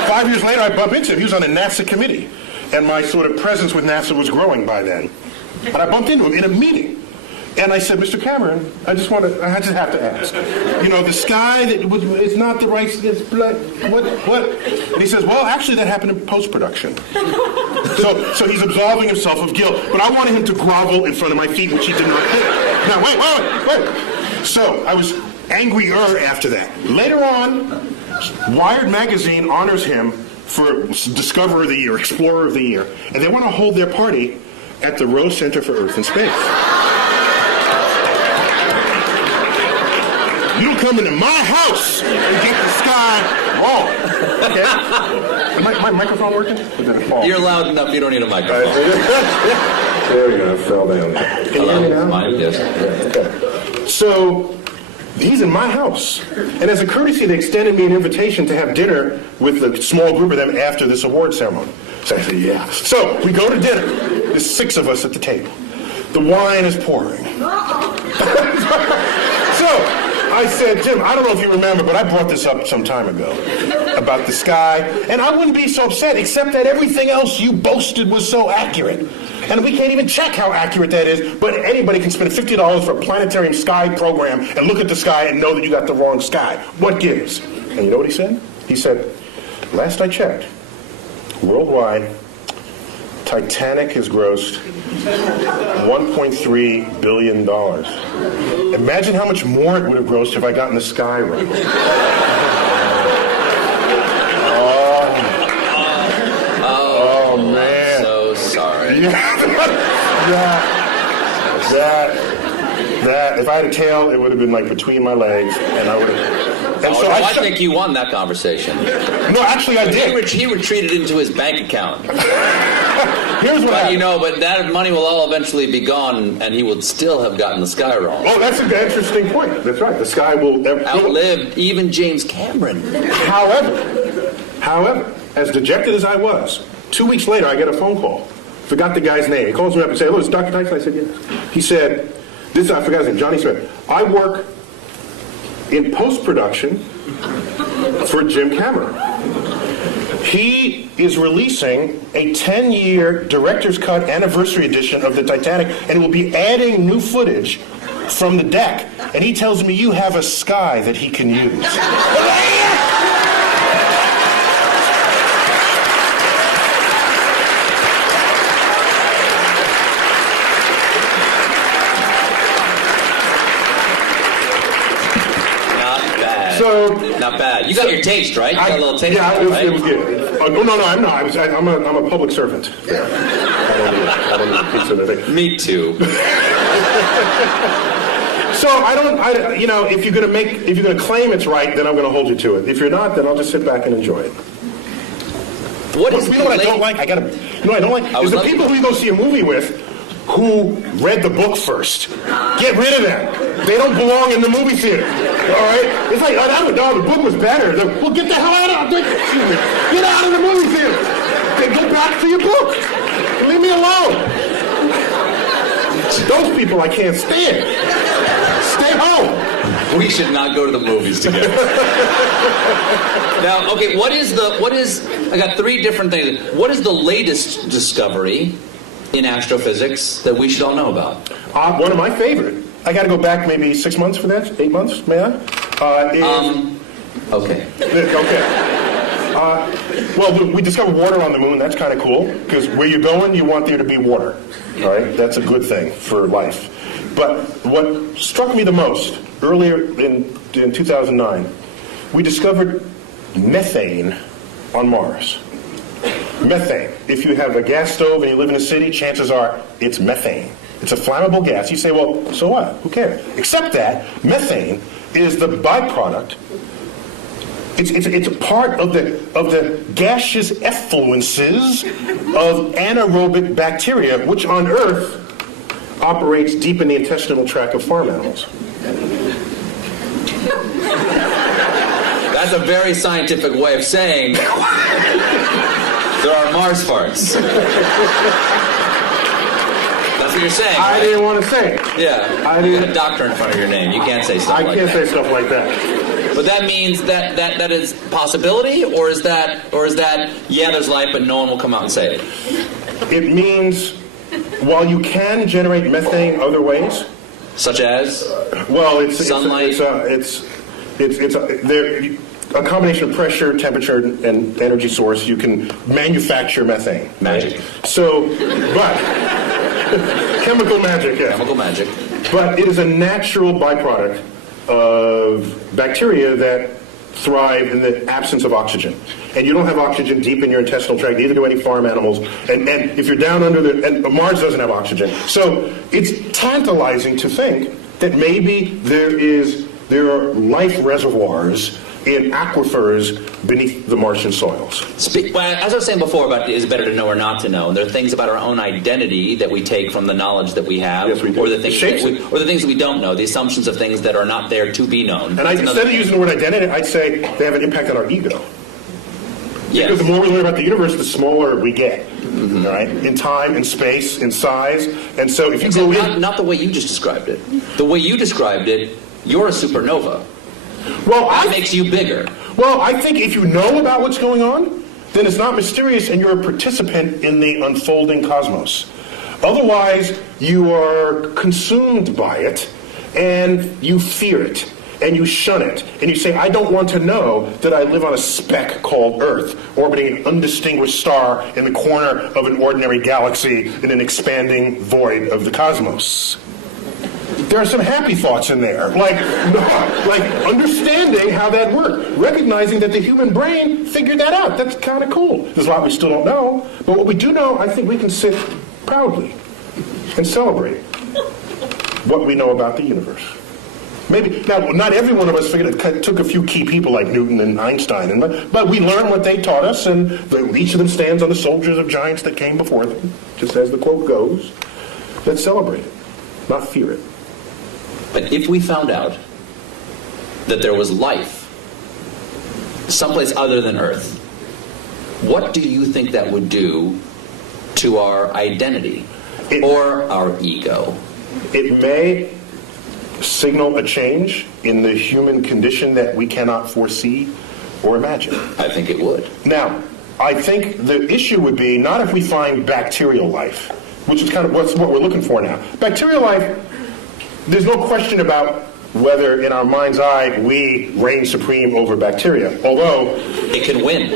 5 years later, I bump into him. He was on a NASA committee, and my sort of presence with NASA was growing by then. And I bumped into him in a meeting. And I said, Mr. Cameron, I just have to ask. You know, the sky, it's not the right, it's black, what? And he says, well, actually that happened in post-production. So he's absolving himself of guilt, but I wanted him to grovel in front of my feet, which he did not do. Now, wait. So I was angrier after that. Later on, Wired magazine honors him for Discoverer of the Year, Explorer of the Year, and they want to hold their party at the Rose Center for Earth and Space. You don't come into my house and get the sky wrong. Okay? Is my microphone working? Or did it fall? You're loud enough, you don't need a microphone. There we go, it fell down. Can you hear me now? Mine, yes. Okay. So, he's in my house. And as a courtesy, they extended me an invitation to have dinner with a small group of them after this award ceremony. So I said, yeah. So we go to dinner. There's 6 of us at the table. The wine is pouring. So I said, Jim, I don't know if you remember, but I brought this up some time ago about the sky. And I wouldn't be so upset, except that everything else you boasted was so accurate. And we can't even check how accurate that is, but anybody can spend $50 for a planetarium sky program and look at the sky and know that you got the wrong sky. What gives? And you know what he said? He said, last I checked, worldwide, Titanic has grossed $1.3 billion. Imagine how much more it would have grossed if I gotten the sky right. Oh man. So sorry. That. If I had a tail, it would have been like between my legs, and I would have. And so I think you won that conversation. No, actually, I did. He retreated into his bank account. Here's what But happened. you know, but that money will all eventually be gone, and he would still have gotten the sky wrong. Oh, that's an interesting point. That's right. The sky will Outlived even James Cameron. However, as dejected as I was, 2 weeks later I get a phone call. Forgot the guy's name. He calls me up and says, "Hello, it's Dr. Tyson." I said, "Yes." He said, I forgot his name, Johnny Smith. "I work in post-production for Jim Cameron. He is releasing a 10-year director's cut anniversary edition of the Titanic, and will be adding new footage from the deck. And he tells me you have a sky that he can use." Not bad. You got your taste, right? You got a little taste. Yeah, right? it was good. No, I'm not. I'm a public servant. Yeah. I don't need a piece of the thing. Me too. So if you're gonna claim it's right, then I'm gonna hold you to it. If you're not, then I'll just sit back and enjoy it. What is You know what I don't like? I don't like is the people who you go see a movie with who read the book first. Get rid of them. They don't belong in the movie theater. All right? It's like, the book was better. Well, get the hell out of Get out of the movie theater. Then go back to your book. Leave me alone. Those people I can't stand. Stay home. We should not go to the movies together. Now, okay, I got three different things. What is the latest discovery in astrophysics that we should all know about? One of my favorite. I got to go back maybe 6 months for that. 8 months, may I? Okay. Okay. Well, we discovered water on the moon. That's kind of cool, because where you're going, you want there to be water. All right? That's a good thing for life. But what struck me the most, earlier in 2009, we discovered methane on Mars. Methane. If you have a gas stove and you live in a city, chances are it's methane. It's a flammable gas. You say, well, so what? Who cares? Except that methane is the byproduct. It's a part of the gaseous effluences of anaerobic bacteria, which on Earth operates deep in the intestinal tract of farm animals. That's a very scientific way of saying there are Mars farts. That's what you're saying, right? I didn't want to say it. Yeah. You got a doctor in front of your name. You can't say stuff like that. I can't say stuff like that. But that means that is possibility, or is that yeah, there's life, but no one will come out and say it? It means while you can generate methane other ways, such as sunlight. It's a combination of pressure, temperature, and energy source. You can manufacture methane. Magic. But chemical magic. Yeah. Chemical magic. But it is a natural byproduct of bacteria that thrive in the absence of oxygen. And you don't have oxygen deep in your intestinal tract, neither do any farm animals. And if you're down under and Mars doesn't have oxygen. So it's tantalizing to think that maybe there are life reservoirs in aquifers beneath the Martian soils. As I was saying before about is it better to know or not to know, and there are things about our own identity that we take from the knowledge that we have, yes, we do. or the things that we don't know, the assumptions of things that are not there to be known. And instead of using the word identity, I'd say they have an impact on our ego. Yes. Because the more we learn about the universe, the smaller we get, all right? In time, in space, in size. And so if you go in... Not the way you just described it. The way you described it, you're a supernova. Well, that makes you bigger. Well, I think if you know about what's going on, then it's not mysterious and you're a participant in the unfolding cosmos. Otherwise, you are consumed by it and you fear it and you shun it. And you say, I don't want to know that I live on a speck called Earth, orbiting an undistinguished star in the corner of an ordinary galaxy in an expanding void of the cosmos. There are some happy thoughts in there, like understanding how that worked, recognizing that the human brain figured that out. That's kind of cool. There's a lot we still don't know, but what we do know, I think we can sit proudly and celebrate what we know about the universe. Maybe now, not every one of us figured it. Took a few key people like Newton and Einstein, but we learned what they taught us, and each of them stands on the shoulders of giants that came before them. just as the quote goes, let's celebrate it, not fear it. But if we found out that there was life someplace other than Earth, what do you think that would do to our identity or our ego? It may signal a change in the human condition that we cannot foresee or imagine. I think it would. Now, I think the issue would be not if we find bacterial life, which is kind of what we're looking for now. Bacterial life, there's no question about whether in our mind's eye we reign supreme over bacteria, although it can win.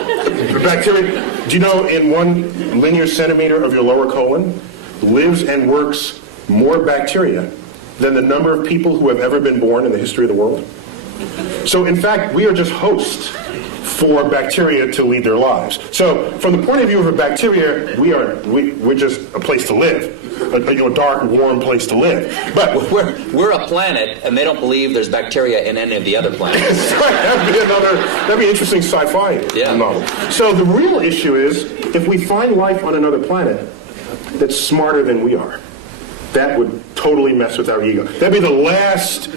Bacteria, do you know in 1 linear centimeter of your lower colon lives and works more bacteria than the number of people who have ever been born in the history of the world? So in fact, we are just hosts for bacteria to lead their lives. So from the point of view of a bacteria, we're just a place to live. A dark, warm place to live. But we're a planet, and they don't believe there's bacteria in any of the other planets. that'd be an interesting sci-fi novel. So the real issue is, if we find life on another planet that's smarter than we are, that would totally mess with our ego. That'd be the last,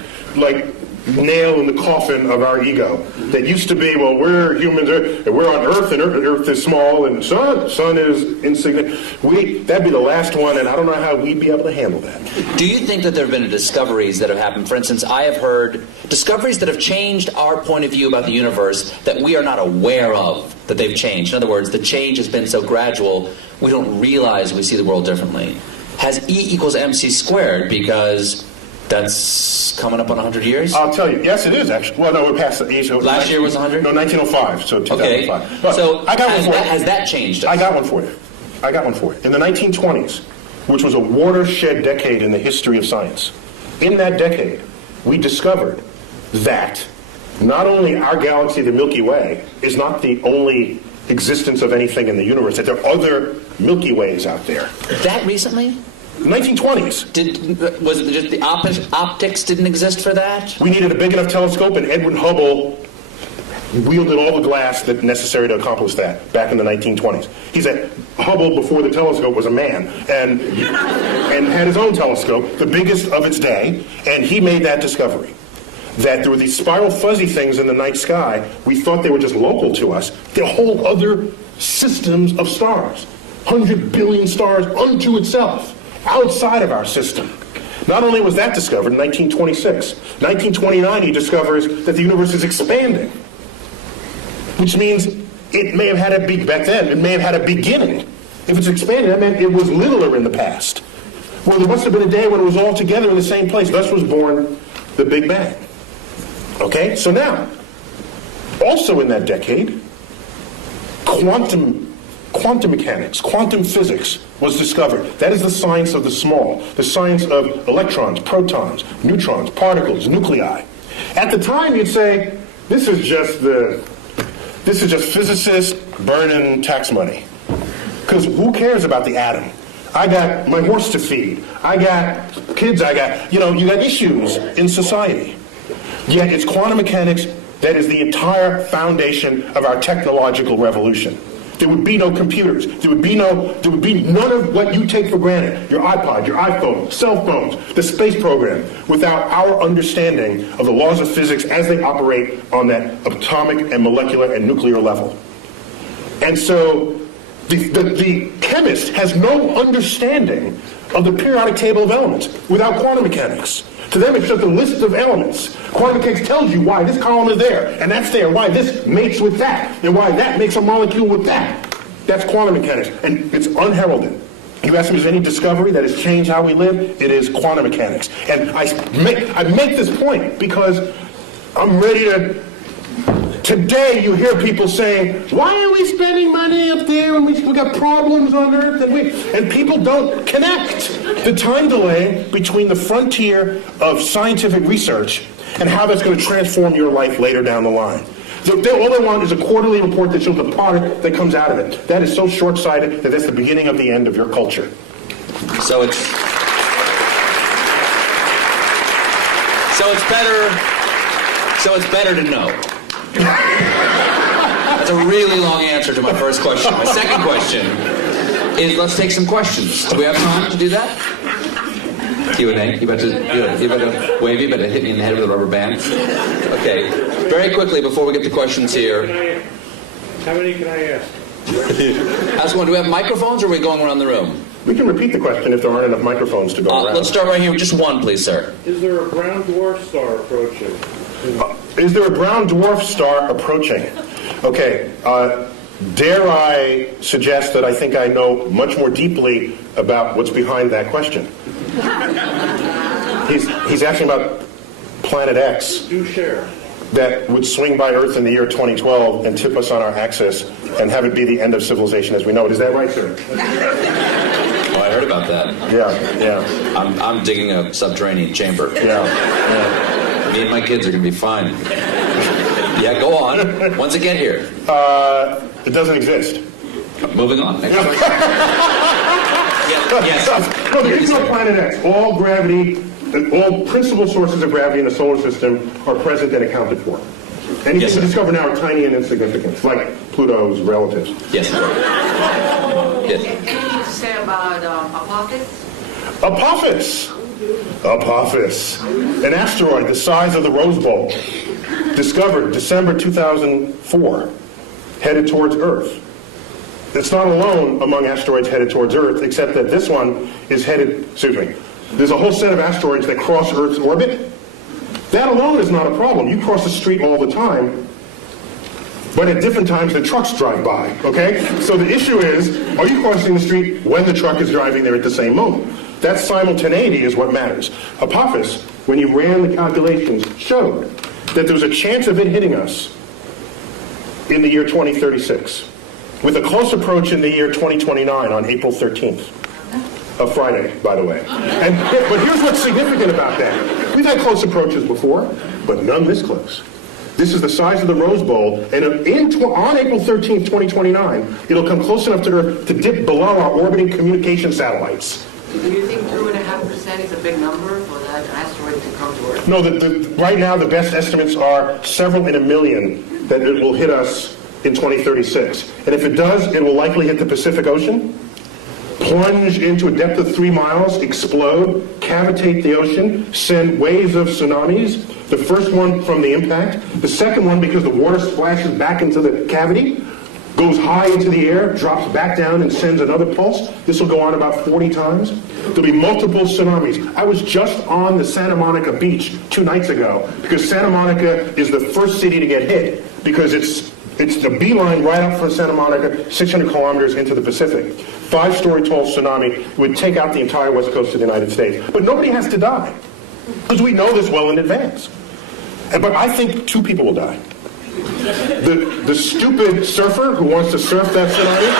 nail in the coffin of our ego. That used to be, well, we're humans, and we're on Earth, and Earth is small, and sun is insignificant. That'd be the last one, and I don't know how we'd be able to handle that. Do you think that there have been discoveries that have happened? For instance, I have heard discoveries that have changed our point of view about the universe that we are not aware of, that they've changed. In other words, the change has been so gradual, we don't realize we see the world differently. Has E equals MC squared, because that's coming up on 100 years? I'll tell you. Yes, it is, actually. Well, no, we're past the age of... Last year was 100? No, 1905, so 2005. Okay. But so I got one for you. Has that changed us? I got one for you. In the 1920s, which was a watershed decade in the history of science, in that decade, we discovered that not only our galaxy, the Milky Way, is not the only existence of anything in the universe, that there are other Milky Ways out there. That recently? 1920s. Was it just the optics didn't exist for that? We needed a big enough telescope, and Edwin Hubble wielded all the glass that necessary to accomplish that back in the 1920s. He said Hubble, before the telescope, was a man and had his own telescope, the biggest of its day, and he made that discovery. That there were these spiral fuzzy things in the night sky. We thought they were just local to us. They're whole other systems of stars. 100 billion stars unto itself, outside of our system. Not only was that discovered in 1926, 1929 he discovers that the universe is expanding, which means it may have had a back then, it may have had a beginning. If it's expanding, that meant it was littler in the past. Well, there must have been a day when it was all together in the same place. Thus was born the Big Bang. Okay, so now, also in that decade, quantum mechanics, quantum physics was discovered. That is the science of the small, the science of electrons, protons, neutrons, particles, nuclei. At the time, you'd say, this is just physicists burning tax money. Because who cares about the atom? I got my horse to feed. I got kids. You got issues in society. Yet it's quantum mechanics that is the entire foundation of our technological revolution. There would be no computers. There would be none of what you take for granted, your iPod, your iPhone, cell phones, the space program, without our understanding of the laws of physics as they operate on that atomic and molecular and nuclear level. And so the chemist has no understanding of the periodic table of elements without quantum mechanics. To them, it's just a list of elements. Quantum mechanics tells you why this column is there, and that's there, why this mates with that, and why that makes a molecule with that. That's quantum mechanics, and it's unheralded. You ask me, is there any discovery that has changed how we live? It is quantum mechanics. And I make this point because I'm ready to... Today, you hear people saying, why are we spending money up there when we got problems on Earth? And people don't connect the time delay between the frontier of scientific research and how that's going to transform your life later down the line. All they want is a quarterly report that shows the product that comes out of it. That is so short-sighted that that's the beginning of the end of your culture. So it's better to know. That's a really long answer to my first question. My second question is let's take some questions. Do we have time to do that? Q&A. You better wave. You better hit me in the head with a rubber band. Okay. Very quickly before we get to questions here. How many can I ask? Ask one. Do we have microphones, or are we going around the room? We can repeat the question if there aren't enough microphones to go around. Let's start right here with just one, please, sir. Is there a brown dwarf star approaching? Is there a brown dwarf star approaching? Okay. Dare I suggest that I think I know much more deeply about what's behind that question? He's asking about Planet X. Do share. That would swing by Earth in the year 2012 and tip us on our axis and have it be the end of civilization as we know it. Is that right, sir? Oh, I heard about that. Yeah. I'm digging a subterranean chamber. Yeah. Me and my kids are going to be fine. Yeah, go on. Once it get here. It doesn't exist. Moving on. Next question. Yes. No, there is no Planet X. All gravity, all principal sources of gravity in the solar system are present and accounted for. Anything Yes, we sir. discover now are tiny and insignificant, like Pluto's relatives. Yes. Yes. Anything to say about Apophis. An asteroid the size of the Rose Bowl. Discovered December 2004. Headed towards Earth. It's not alone among asteroids headed towards Earth, except that this one is headed, there's a whole set of asteroids that cross Earth's orbit. That alone is not a problem. You cross the street all the time, but at different times the trucks drive by, okay? So the issue is, are you crossing the street when the truck is driving there at the same moment? That simultaneity is what matters. Apophis, when you ran the calculations, showed that there was a chance of it hitting us in the year 2036, with a close approach in the year 2029 on April 13th. A Friday, by the way. But here's what's significant about that. We've had close approaches before, but none this close. This is the size of the Rose Bowl, and on April 13th, 2029, it'll come close enough to Earth to dip below our orbiting communication satellites. Do you think 2.5% is a big number for that asteroid to come to Earth? No, right now the best estimates are several in a million that it will hit us in 2036. And if it does, it will likely hit the Pacific Ocean, plunge into a depth of 3 miles, explode, cavitate the ocean, send waves of tsunamis. The first one from the impact. The second one, because the water splashes back into the cavity, goes high into the air, drops back down and sends another pulse. This will go on about 40 times. There'll be multiple tsunamis. I was just on the Santa Monica beach 2 nights ago because Santa Monica is the first city to get hit because it's the beeline right up from Santa Monica, 600 kilometers into the Pacific. 5-story tall tsunami would take out the entire west coast of the United States. But nobody has to die because we know this well in advance. But I think 2 people will die. The stupid surfer who wants to surf that tsunami,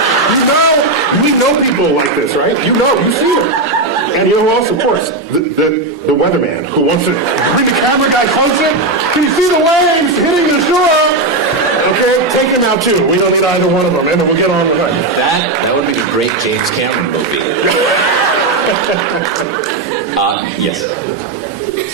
we know people like this, right? You see them. And you know who else? Of course, the weatherman who wants to bring the camera guy closer. Can you see the waves hitting the shore? Okay, take him out too. We don't need either one of them, and then we'll get on with it. That would be a great James Cameron movie. Yes.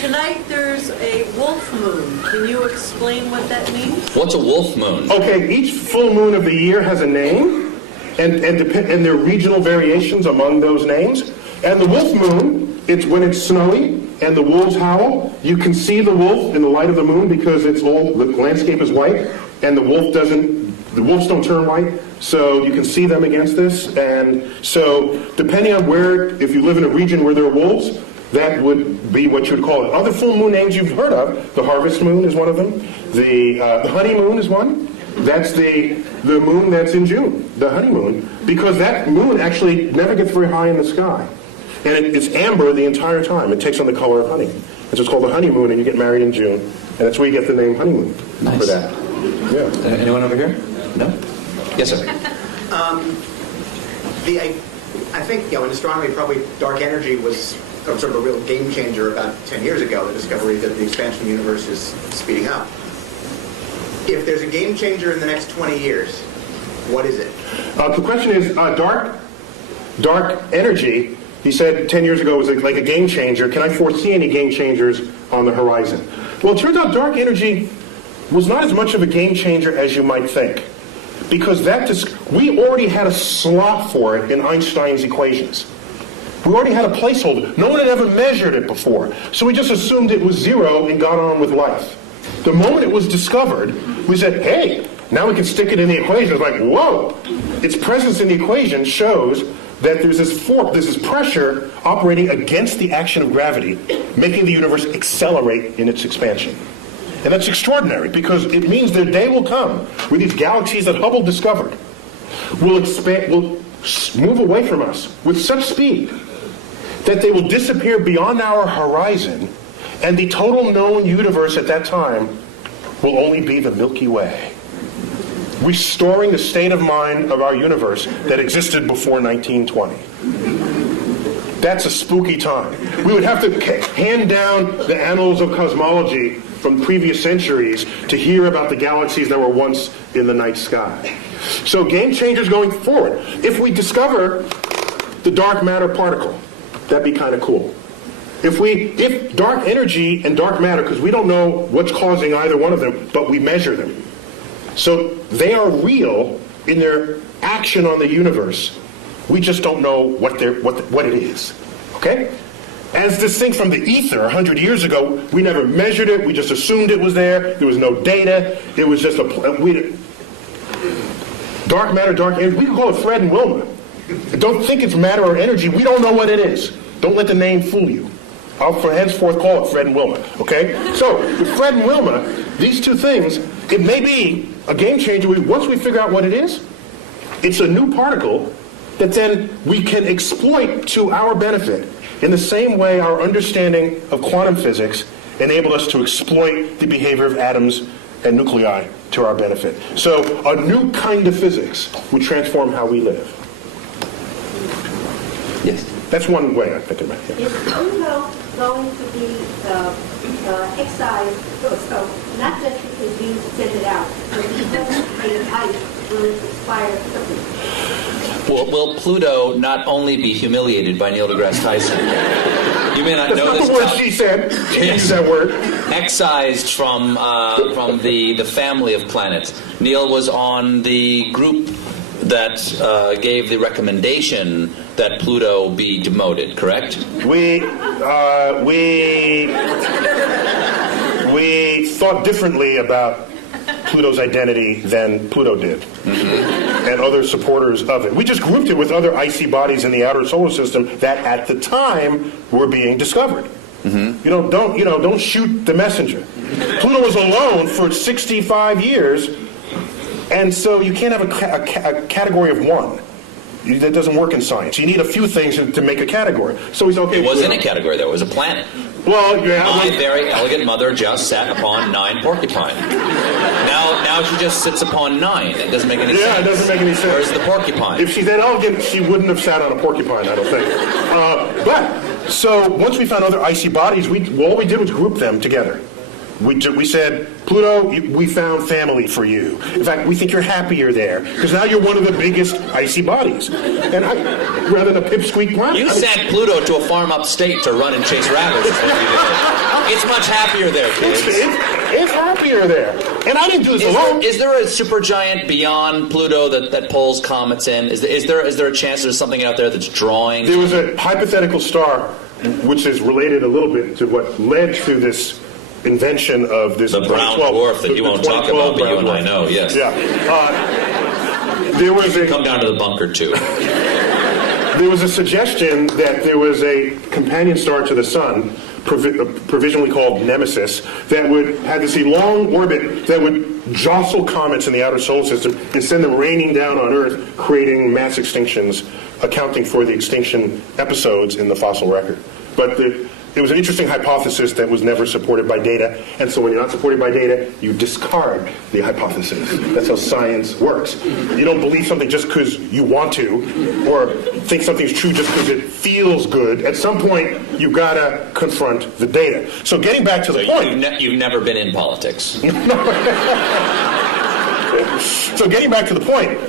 Tonight there's a wolf moon. Can you explain what that means? What's a wolf moon? Okay, each full moon of the year has a name, and there are regional variations among those names. And the wolf moon, it's when it's snowy and the wolves howl. You can see the wolf in the light of the moon because the landscape is white, and the wolves don't turn white, so you can see them against this. And so, depending on if you live in a region where there are wolves, that would be what you would call it. Other full moon names you've heard of, the harvest moon is one of them. The honeymoon is one. That's the moon that's in June, the honeymoon, because that moon actually never gets very high in the sky. And it's amber the entire time. It takes on the color of honey. It's just called the honeymoon, and you get married in June. And that's where you get the name honeymoon for that. Yeah. Anyone over here? No? Yes, sir. I think, in astronomy, probably dark energy was sort of a real game changer about 10 years ago, the discovery that the expansion of the universe is speeding up. If there's a game changer in the next 20 years, what is it? The question is, dark energy, he said 10 years ago was like a game changer. Can I foresee any game changers on the horizon? Well, it turns out dark energy was not as much of a game changer as you might think. because we already had a slot for it in Einstein's equations. We already had a placeholder. No one had ever measured it before. So we just assumed it was zero and got on with life. The moment it was discovered, we said, hey, now we can stick it in the equation. It's like, whoa! Its presence in the equation shows that there's this force, there's this pressure operating against the action of gravity, making the universe accelerate in its expansion. And that's extraordinary, because it means the day will come where these galaxies that Hubble discovered will move away from us with such speed that they will disappear beyond our horizon, and the total known universe at that time will only be the Milky Way, restoring the state of mind of our universe that existed before 1920. That's a spooky time. We would have to hand down the annals of cosmology from previous centuries to hear about the galaxies that were once in the night sky. So game changers going forward. If we discover the dark matter particle, that'd be kind of cool. If dark energy and dark matter, because we don't know what's causing either one of them, but we measure them. So they are real in their action on the universe. We just don't know what it is. Okay? As distinct from the ether 100 years ago, we never measured it. We just assumed it was there. There was no data. It was just dark matter, dark energy. We can call it Fred and Wilma. Don't think it's matter or energy. We don't know what it is. Don't let the name fool you. I'll for henceforth call it Fred and Wilma. Okay? So with Fred and Wilma, these two things, it may be a game changer. Once we figure out what it is, it's a new particle that then we can exploit to our benefit in the same way our understanding of quantum physics enabled us to exploit the behavior of atoms and nuclei to our benefit. So a new kind of physics would transform how we live. Yes. That's one way I'm thinking about it. Is Pluto going to be excised, so not just because you send it out, but because the ice will expire quickly? Will Pluto not only be humiliated by Neil deGrasse Tyson? You may not know this. That's not the word she said. She used that word. Excised from the family of planets. Neil was on the group that gave the recommendation that Pluto be demoted, correct? We thought differently about Pluto's identity than Pluto did, and other supporters of it. We just grouped it with other icy bodies in the outer solar system that, at the time, were being discovered. Don't shoot the messenger. Pluto was alone for 65 years, and so you can't have a category of one. That doesn't work in science. You need a few things to make a category. So he's okay. It wasn't a category, though. It was a planet. Well, yeah. My very elegant mother just sat upon 9 porcupine. Now she just sits upon 9. It doesn't make any sense. Yeah, it doesn't make any sense. Where's the porcupine? If she's that elegant, she wouldn't have sat on a porcupine, I don't think. So once we found other icy bodies, all we did was group them together. We said, Pluto, we found family for you. In fact, we think you're happier there, because now you're one of the biggest icy bodies. And rather than a pipsqueak planet. You sent Pluto to a farm upstate to run and chase rabbits. It's much happier there, kids. It's happier there. And I didn't do this alone. Is there a supergiant beyond Pluto that pulls comets in? Is there a chance there's something out there that's drawing? There was a hypothetical star, which is related a little bit to what led to this invention of this the brown dwarf that you won't talk about, but you and I know, yes. Yeah. There was come down to the bunker too. There was a suggestion that there was a companion star to the Sun, provisionally called Nemesis, that had this long orbit that would jostle comets in the outer solar system and send them raining down on Earth, creating mass extinctions, accounting for the extinction episodes in the fossil record. But it was an interesting hypothesis that was never supported by data, and so when you're not supported by data, you discard the hypothesis. That's how science works. You don't believe something just because you want to, or think something's true just because it feels good. At some point, you've got to confront the data. So getting back to the point... You've never been in politics. So getting back to the point,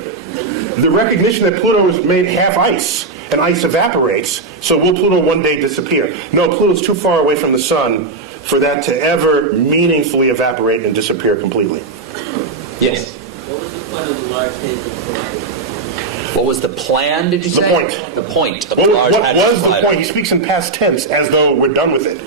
the recognition that Pluto is made half ice, and ice evaporates, so will Pluto one day disappear? No, Pluto's too far away from the Sun for that to ever meaningfully evaporate and disappear completely. Yes? What was the of the Large Hadron Collider? What was the plan, did you The say? point. The point of the What Large Hadron was the Collider. point? He speaks in past tense as though we're done with it.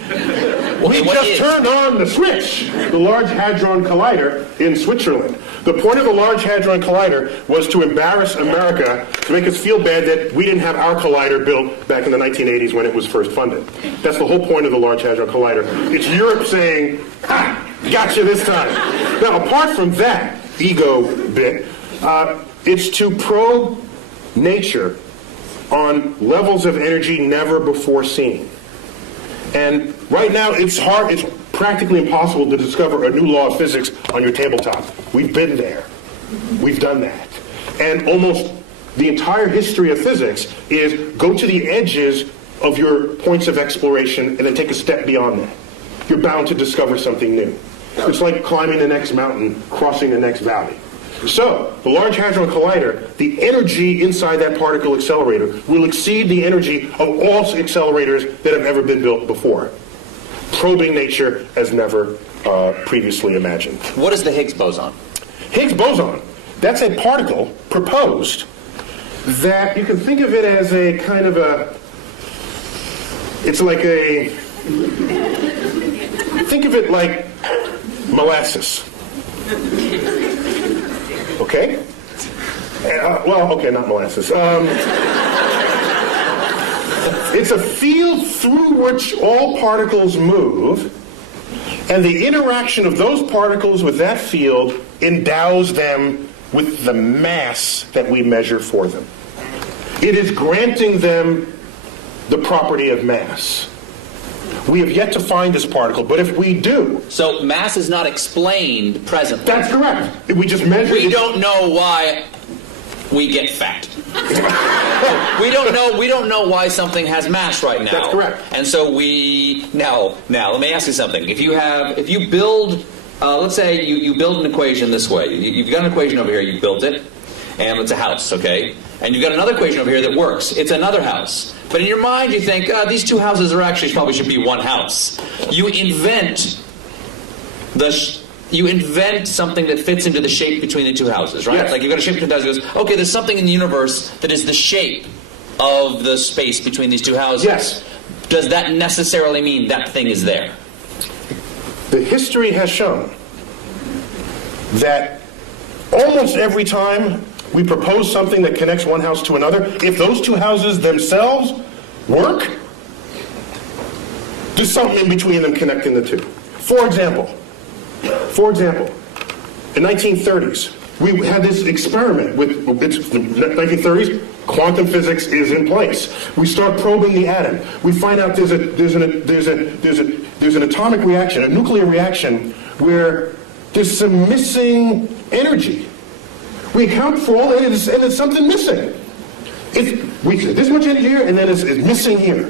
We what just is? turned on the switch, the Large Hadron Collider in Switzerland. The point of the Large Hadron Collider was to embarrass America, to make us feel bad that we didn't have our collider built back in the 1980s when it was first funded. That's the whole point of the Large Hadron Collider. It's Europe saying, ha, gotcha this time. Now, apart from that ego bit, it's to probe nature on levels of energy never before seen. And right now it's hard, it's practically impossible to discover a new law of physics on your tabletop. We've been there. We've done that. And almost the entire history of physics is go to the edges of your points of exploration and then take a step beyond that. You're bound to discover something new. It's like climbing the next mountain, crossing the next valley. So, the Large Hadron Collider, the energy inside that particle accelerator will exceed the energy of all accelerators that have ever been built before, probing nature as never previously imagined. What is the Higgs boson? Higgs boson, that's a particle proposed that you can think of it as a kind of it's like think of it like molasses. Okay? Okay, not molasses. It's a field through which all particles move, and the interaction of those particles with that field endows them with the mass that we measure for them. It is granting them the property of mass. We have yet to find this particle, but if we do... So mass is not explained presently. That's correct. We just measure... We don't know why we get fat. we don't know why something has mass right now. That's correct. And so now let me ask you something. If you build let's say you build an equation this way. You've got an equation over here, you built it, and it's a house, okay? And you've got another equation over here that works. It's another house. But in your mind, you think, these two houses are actually probably should be one house. You invent something that fits into the shape between the two houses, right? Yes. Like you've got a shape between the two houses. Goes, okay, there's something in the universe that is the shape of the space between these two houses. Yes. Does that necessarily mean that thing is there? The history has shown that almost every time we propose something that connects one house to another, if those two houses themselves work, there's something in between them connecting the two. For example, in 1930s, we had this experiment with the 1930s. Quantum physics is in place. We start probing the atom. We find out there's an atomic reaction, a nuclear reaction, where there's some missing energy. We account for all that, and there's something missing. We say this much energy here, and then it's missing here.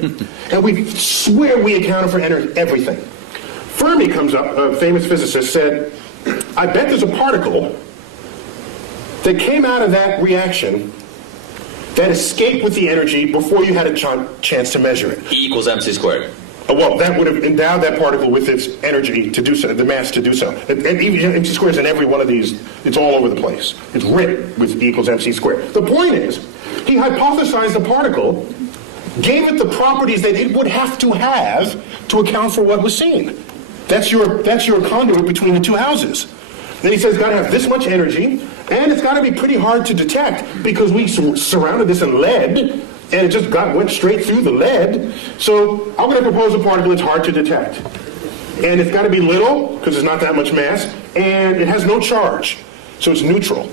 And we swear we accounted for everything. Fermi comes up, a famous physicist, said, I bet there's a particle that came out of that reaction that escaped with the energy before you had a chance to measure it. E equals mc squared. Well, that would have endowed that particle with its energy to do so, the mass to do so. And even MC squared is in every one of these, it's all over the place. It's written with E equals MC squared. The point is, he hypothesized the particle, gave it the properties that it would have to account for what was seen. That's your conduit between the two houses. Then he says it's got to have this much energy, and it's got to be pretty hard to detect because we surrounded this in lead, and it just went straight through the lead. So I'm going to propose a particle that's hard to detect. And it's got to be little, because there's not that much mass, and it has no charge, so it's neutral.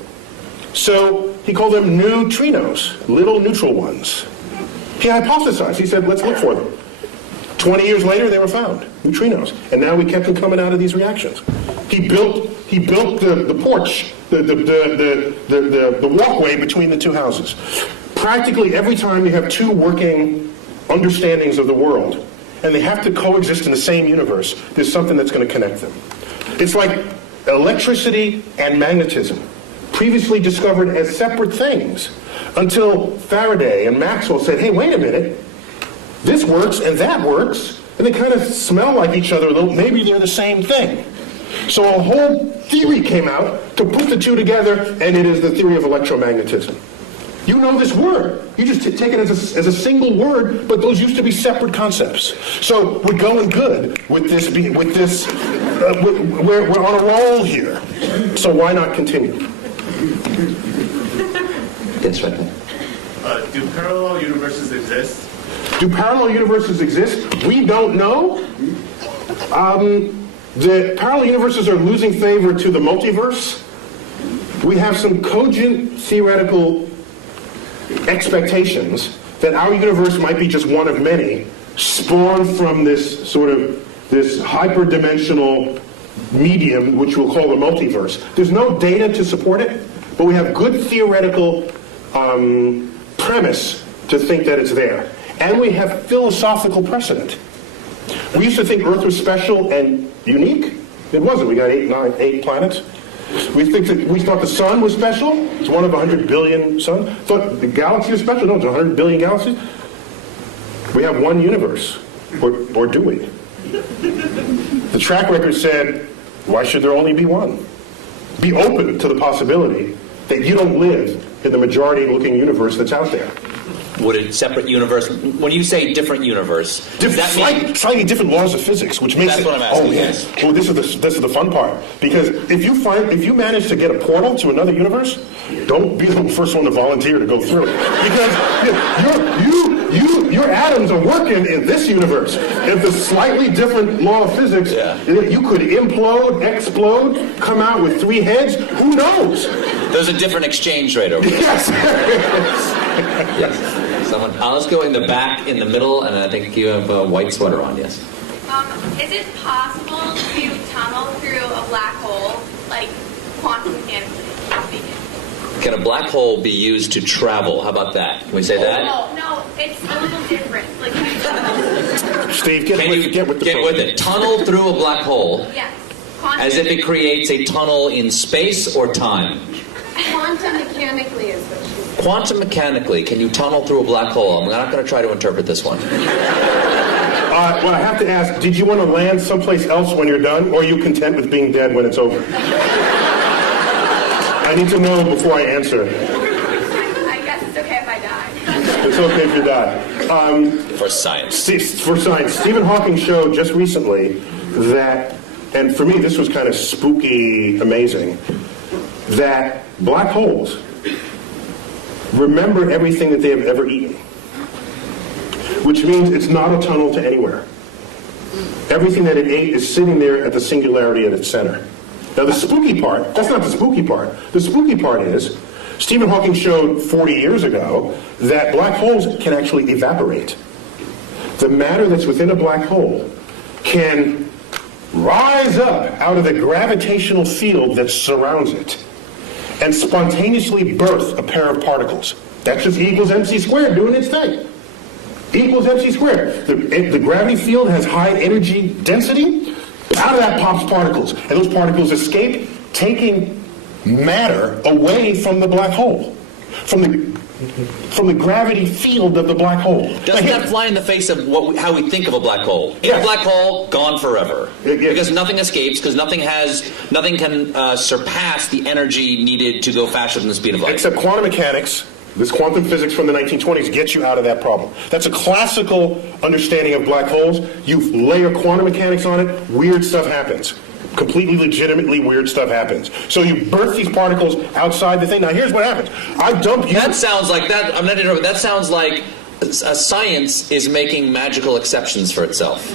So he called them neutrinos, little neutral ones. He hypothesized. He said, let's look for them. 20 years later, they were found, neutrinos. And now we kept them coming out of these reactions. He built the porch, the walkway between the two houses. Practically every time you have two working understandings of the world, and they have to coexist in the same universe, there's something that's going to connect them. It's like electricity and magnetism, previously discovered as separate things, until Faraday and Maxwell said, hey, wait a minute, this works and that works, and they kind of smell like each other a little. Maybe they're the same thing. So a whole theory came out to put the two together, and it is the theory of electromagnetism. You know this word. You just take it as a single word, but those used to be separate concepts. So we're going good with this. We're on a roll here. So why not continue? Yes, right there. Do parallel universes exist? Do parallel universes exist? We don't know. The parallel universes are losing favor to the multiverse. We have some cogent theoretical expectations that our universe might be just one of many, spawned from this hyperdimensional medium, which we'll call the multiverse. There's no data to support it, but we have good theoretical premise to think that it's there. And we have philosophical precedent. We used to think Earth was special and unique. It wasn't. We got 8 planets. We thought the sun was special. It's one of 100 billion suns. Thought the galaxy was special. No, it's 100 billion galaxies. We have one universe. Or do we? The track record said, why should there only be one? Be open to the possibility that you don't live in the majority-looking universe that's out there. Would a separate universe, when you say different universe, does that mean... Slightly different laws of physics, which makes That's what I'm asking. Oh, yes. Well, this is the fun part. Because if you manage to get a portal to another universe, don't be the first one to volunteer to go through it. Because your atoms are working in this universe. If the slightly different law of physics, you could implode, explode, come out with 3 heads. Who knows? There's a different exchange rate over there. Yes. Yes. Someone, let's go in the back, in the middle, and I think you have a white sweater on, yes. Is it possible to tunnel through a black hole, like quantum mechanically speaking? Can a black hole be used to travel? How about that? Can we say that? No, it's a little different. Like, Steve, get with it. Tunnel through a black hole. Yes. As if it creates a tunnel in space or time. Quantum mechanically is what she said. Quantum mechanically, can you tunnel through a black hole? I'm not going to try to interpret this one. Well, I have to ask, did you want to land someplace else when you're done, or are you content with being dead when it's over? I need to know before I answer. I guess it's okay if I die. It's okay if you die. For science. For science. Stephen Hawking showed just recently that, and for me this was kind of spooky amazing, that black holes remember everything that they have ever eaten. Which means it's not a tunnel to anywhere. Everything that it ate is sitting there at the singularity at its center. Now the spooky part, that's not the spooky part. The spooky part is, Stephen Hawking showed 40 years ago that black holes can actually evaporate. The matter that's within a black hole can rise up out of the gravitational field that surrounds it and spontaneously birth a pair of particles. That's just E equals mc squared doing its thing. E equals mc squared. The gravity field has high energy density. Out of that pops particles. And those particles escape, taking matter away from the black hole. From the gravity field of the black hole. Doesn't that fly in the face of how we think of a black hole? In a black hole, gone forever. Because nothing escapes, because nothing can surpass the energy needed to go faster than the speed of light. Except quantum mechanics, this quantum physics from the 1920s gets you out of that problem. That's a classical understanding of black holes. You layer quantum mechanics on it, weird stuff happens. Completely legitimately weird stuff happens. So you birth these particles outside the thing. Now here's what happens. I dump you. That sounds like that. I'm not interrupting. That sounds like science is making magical exceptions for itself.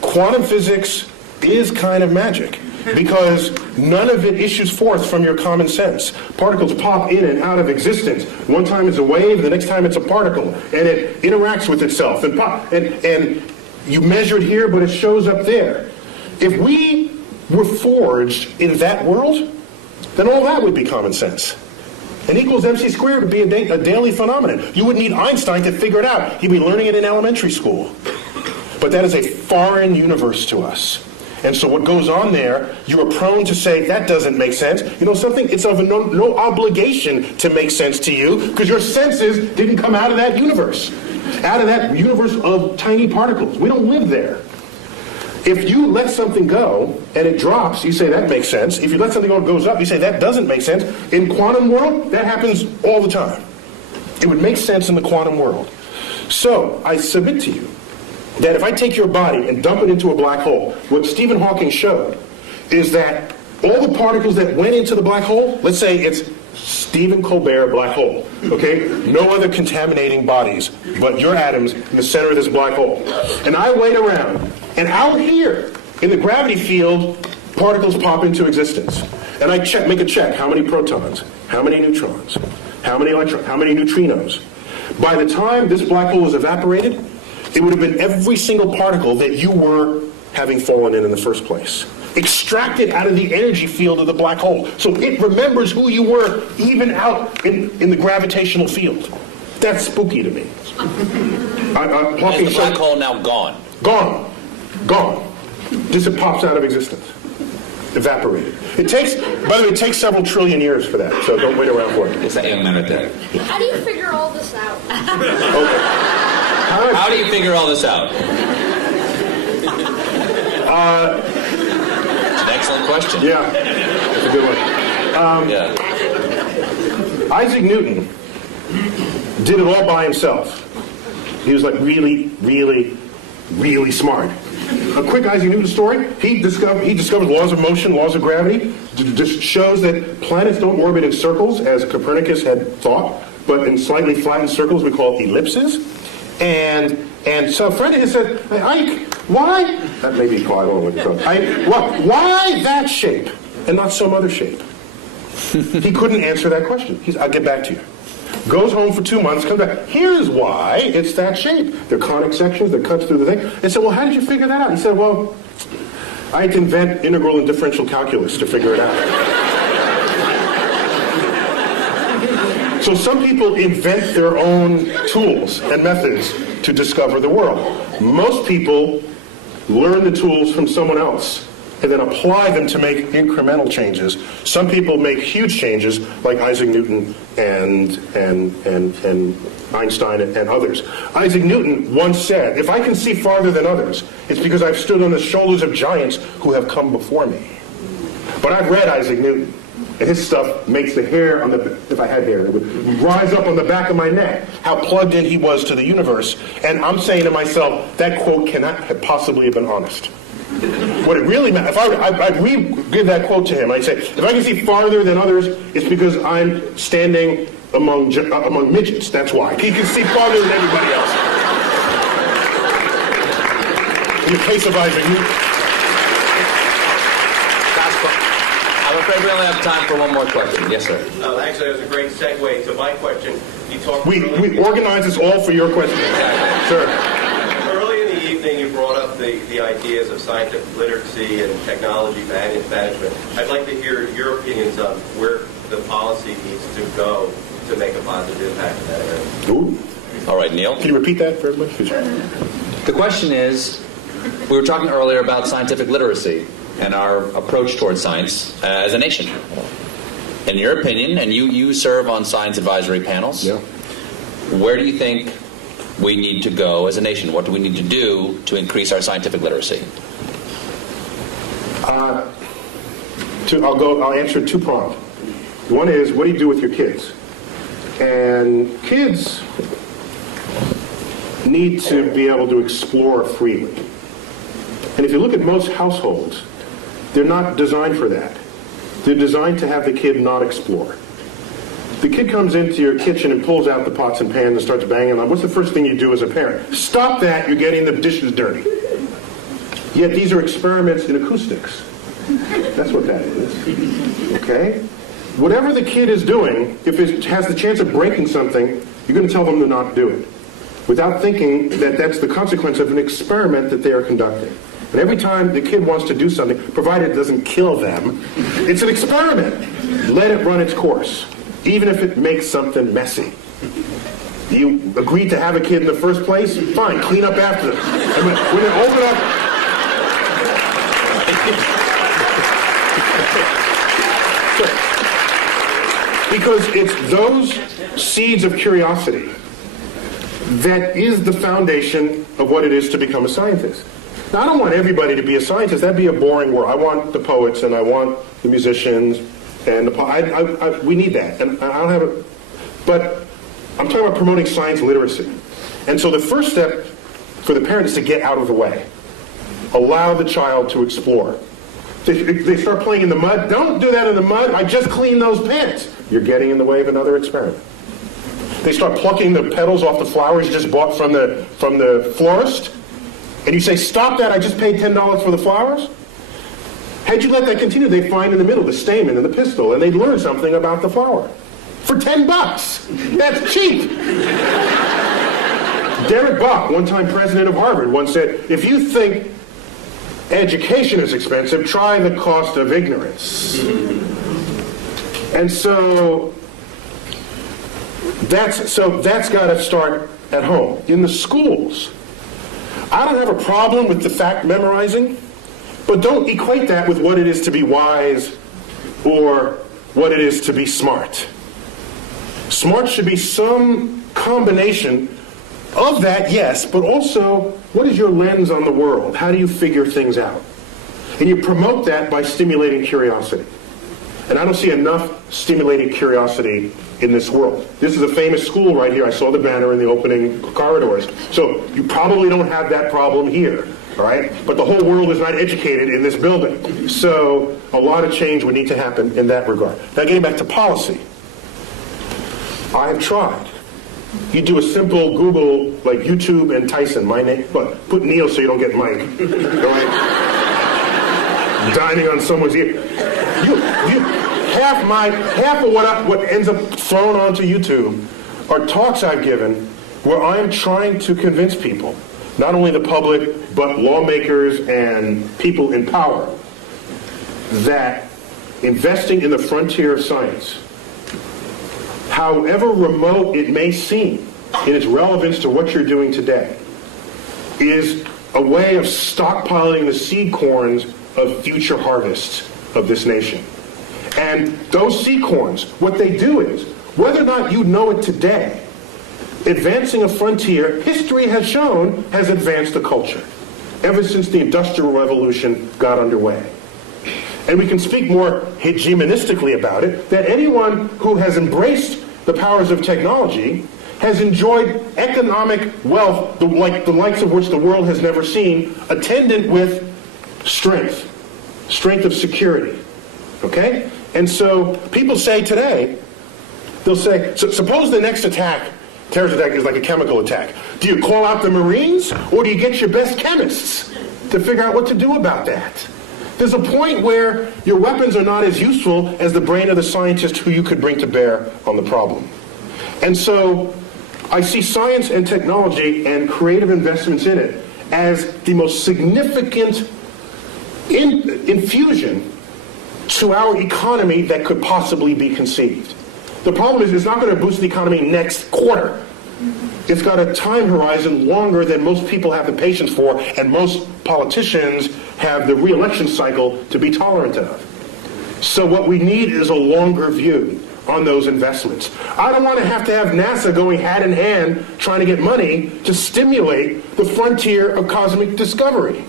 Quantum physics is kind of magic because none of it issues forth from your common sense. Particles pop in and out of existence. One time it's a wave, the next time it's a particle, and it interacts with itself. And you measure it here, but it shows up there. If we were forged in that world, then all that would be common sense. And equals mc squared would be a daily phenomenon. You wouldn't need Einstein to figure it out. You'd be learning it in elementary school. But that is a foreign universe to us. And so what goes on there, you are prone to say, that doesn't make sense. You know something? It's of no obligation to make sense to you because your senses didn't come out of that universe. Out of that universe of tiny particles. We don't live there. If you let something go and it drops, you say that makes sense. If you let something go and it goes up, you say that doesn't make sense. In quantum world, that happens all the time. It would make sense in the quantum world. So I submit to you that if I take your body and dump it into a black hole, what Stephen Hawking showed is that all the particles that went into the black hole, let's say it's Stephen Colbert black hole, okay? No other contaminating bodies but your atoms in the center of this black hole. And I wait around, and out here in the gravity field, particles pop into existence. And I make a check. How many protons? How many neutrons? How many electrons? How many neutrinos? By the time this black hole was evaporated, it would have been every single particle that you were having fallen in the first place. Extracted out of the energy field of the black hole. So it remembers who you were even out in the gravitational field. That's spooky to me. Is the black hole now gone? Gone. Gone. Just it pops out of existence. Evaporated. It takes, by the way, it takes several trillion years for that, so don't wait around for it. It's that young man right there. How do you figure all this out? Okay. How do you figure all this out? It's an excellent question. Yeah, that's a good one. Isaac Newton did it all by himself. He was like really, really, really smart. A quick Isaac Newton story. He discovered laws of motion, laws of gravity. Just shows that planets don't orbit in circles, as Copernicus had thought, but in slightly flattened circles we call ellipses. And so a friend of his said, hey, Ike, why? That may be quiet. I don't know what it's called. Why that shape and not some other shape? He couldn't answer that question. I'll get back to you. Goes home for 2 months, comes back. Here's why it's that shape. They're conic sections, they're cuts through the thing. They said, well, how did you figure that out? He said, well, I had to invent integral and differential calculus to figure it out. So some people invent their own tools and methods to discover the world. Most people learn the tools from someone else and then apply them to make incremental changes. Some people make huge changes, like Isaac Newton and Einstein and others. Isaac Newton once said, if I can see farther than others, it's because I've stood on the shoulders of giants who have come before me. But I've read Isaac Newton, and his stuff makes the hair on the, if I had hair, it would rise up on the back of my neck, how plugged in he was to the universe. And I'm saying to myself, that quote cannot have possibly have been honest. What it really meant, if I'd re-give that quote to him, I'd say, if I can see farther than others, it's because I'm standing among midgets, that's why. He can see farther than everybody else. In the case of Isaac Newton. I'm afraid we only have time for one more question. Yes, sir. Actually, that was a great segue to my question. You talked. We organize this all for your question. Sure. Early in the evening, you brought up the ideas of scientific literacy and technology management. I'd like to hear your opinions on where the policy needs to go to make a positive impact in that area. Ooh. All right, Neil. Can you repeat that for everybody? The question is, we were talking earlier about scientific literacy and our approach towards science as a nation. In your opinion, and you serve on science advisory panels, yeah. Where do you think we need to go as a nation? What do we need to do to increase our scientific literacy? I'll answer two-pronged. One is, what do you do with your kids? And kids need to be able to explore freely. And if you look at most households, they're not designed for that. They're designed to have the kid not explore. The kid comes into your kitchen and pulls out the pots and pans and starts banging on. What's the first thing you do as a parent? Stop that, you're getting the dishes dirty. Yet these are experiments in acoustics. That's what that is. Okay? Whatever the kid is doing, if it has the chance of breaking something, you're going to tell them to not do it, without thinking that that's the consequence of an experiment that they are conducting. And every time the kid wants to do something, provided it doesn't kill them, it's an experiment. Let it run its course, even if it makes something messy. You agreed to have a kid in the first place? Fine, clean up after them. And when they open up... Because it's those seeds of curiosity that is the foundation of what it is to become a scientist. Now, I don't want everybody to be a scientist. That'd be a boring world. I want the poets and I want the musicians and we need that. And I don't have it. But I'm talking about promoting science literacy. And so the first step for the parent is to get out of the way. Allow the child to explore. They start playing in the mud. Don't do that in the mud. I just cleaned those pants. You're getting in the way of another experiment. They start plucking the petals off the flowers you just bought from the florist. And you say, stop that, I just paid $10 for the flowers. Had you let that continue, they'd find in the middle the stamen and the pistil, and they'd learn something about the flower. For $10. That's cheap. Derek Bach, one-time president of Harvard, once said, if you think education is expensive, try the cost of ignorance. And so that's got to start at home. In the schools, I don't have a problem with the fact memorizing, but don't equate that with what it is to be wise or what it is to be smart. Smart should be some combination of that, yes, but also, what is your lens on the world? How do you figure things out? And you promote that by stimulating curiosity. And I don't see enough stimulating curiosity in this world. This is a famous school right here. I saw the banner in the opening corridors. So you probably don't have that problem here, all right? But the whole world is not educated in this building. So a lot of change would need to happen in that regard. Now getting back to policy. I have tried. You do a simple Google, like YouTube and Tyson, my name, but put Neil so you don't get Mike. Right? Dining on someone's ear. Half of what ends up thrown onto YouTube are talks I've given where I am trying to convince people, not only the public, but lawmakers and people in power, that investing in the frontier of science, however remote it may seem in its relevance to what you're doing today, is a way of stockpiling the seed corns of future harvests of this nation. And those seed corns, what they do is, whether or not you know it today, advancing a frontier, history has shown, has advanced a culture ever since the Industrial Revolution got underway. And we can speak more hegemonistically about it, that anyone who has embraced the powers of technology has enjoyed economic wealth, the likes of which the world has never seen, attendant with strength of security. Okay? And so people say today, they'll say, suppose the next terrorist attack is like a chemical attack. Do you call out the Marines, or do you get your best chemists to figure out what to do about that? There's a point where your weapons are not as useful as the brain of the scientist who you could bring to bear on the problem. And so I see science and technology and creative investments in it as the most significant infusion to our economy that could possibly be conceived. The problem is it's not going to boost the economy next quarter. It's got a time horizon longer than most people have the patience for, and most politicians have the re-election cycle to be tolerant of. So what we need is a longer view on those investments. I don't want to have NASA going hand in hand trying to get money to stimulate the frontier of cosmic discovery.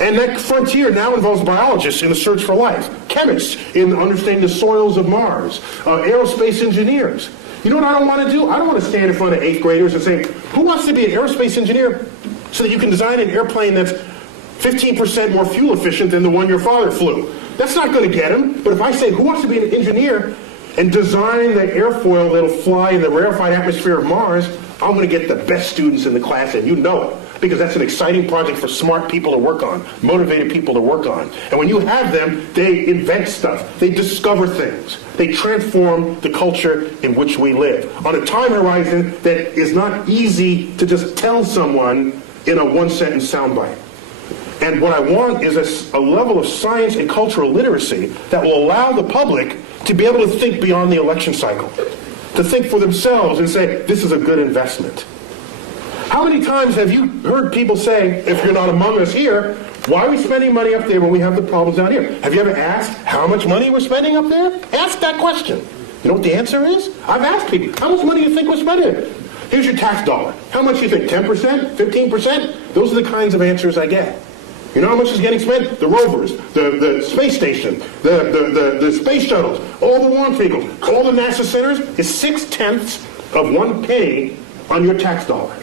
And that frontier now involves biologists in the search for life, chemists in understanding the soils of Mars, aerospace engineers. You know what I don't want to do? I don't want to stand in front of 8th graders and say, who wants to be an aerospace engineer so that you can design an airplane that's 15% more fuel efficient than the one your father flew? That's not going to get them. But if I say, who wants to be an engineer and design the airfoil that'll fly in the rarefied atmosphere of Mars, I'm going to get the best students in the class, and you know it. Because that's an exciting project for smart people to work on, motivated people to work on. And when you have them, they invent stuff. They discover things. They transform the culture in which we live on a time horizon that is not easy to just tell someone in a one-sentence soundbite. And what I want is a level of science and cultural literacy that will allow the public to be able to think beyond the election cycle, to think for themselves and say, this is a good investment. How many times have you heard people say, if you're not among us here, why are we spending money up there when we have the problems down here? Have you ever asked how much money we're spending up there? Ask that question. You know what the answer is? I've asked people, how much money do you think we're spending? here's your tax dollar. How much do you think? 10%? 15%? Those are the kinds of answers I get. You know how much is getting spent? The rovers, the space station, the space shuttles, all the launch vehicles, all the NASA centers is 6/10 of 1 penny on your tax dollar.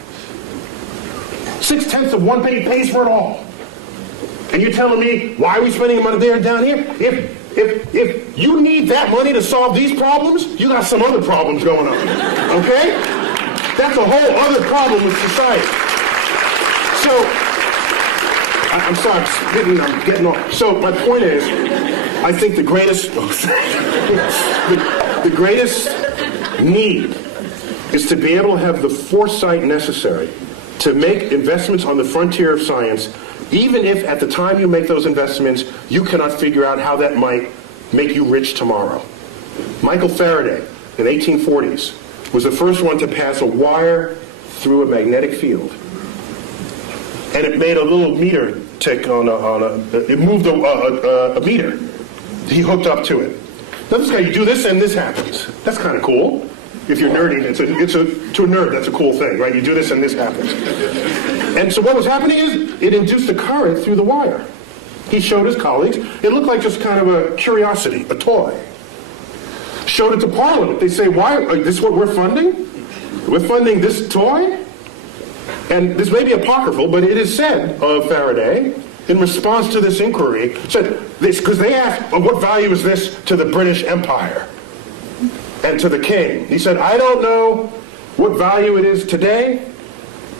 6/10 of 1 penny pays for it all. And you're telling me, why are we spending money there and down here? If you need that money to solve these problems, you got some other problems going on. Okay? That's a whole other problem with society. So, I'm sorry, I'm getting off. So my point is, I think the greatest, the greatest need is to be able to have the foresight necessary to make investments on the frontier of science, even if at the time you make those investments, you cannot figure out how that might make you rich tomorrow. Michael Faraday, in the 1840s, was the first one to pass a wire through a magnetic field. And it made a little meter tick it moved a meter. He hooked up to it. Now this guy, you do this and this happens. That's kind of cool. If you're nerdy, to a nerd, that's a cool thing, right? You do this and this happens. And so what was happening is, it induced a current through the wire. He showed his colleagues. It looked like just kind of a curiosity, a toy. Showed it to Parliament. They say, why, this is what we're funding? We're funding this toy? And this may be apocryphal, but it is said of Faraday, in response to this inquiry, said this, because they asked, well, what value is this to the British Empire and to the king? He said, I don't know what value it is today,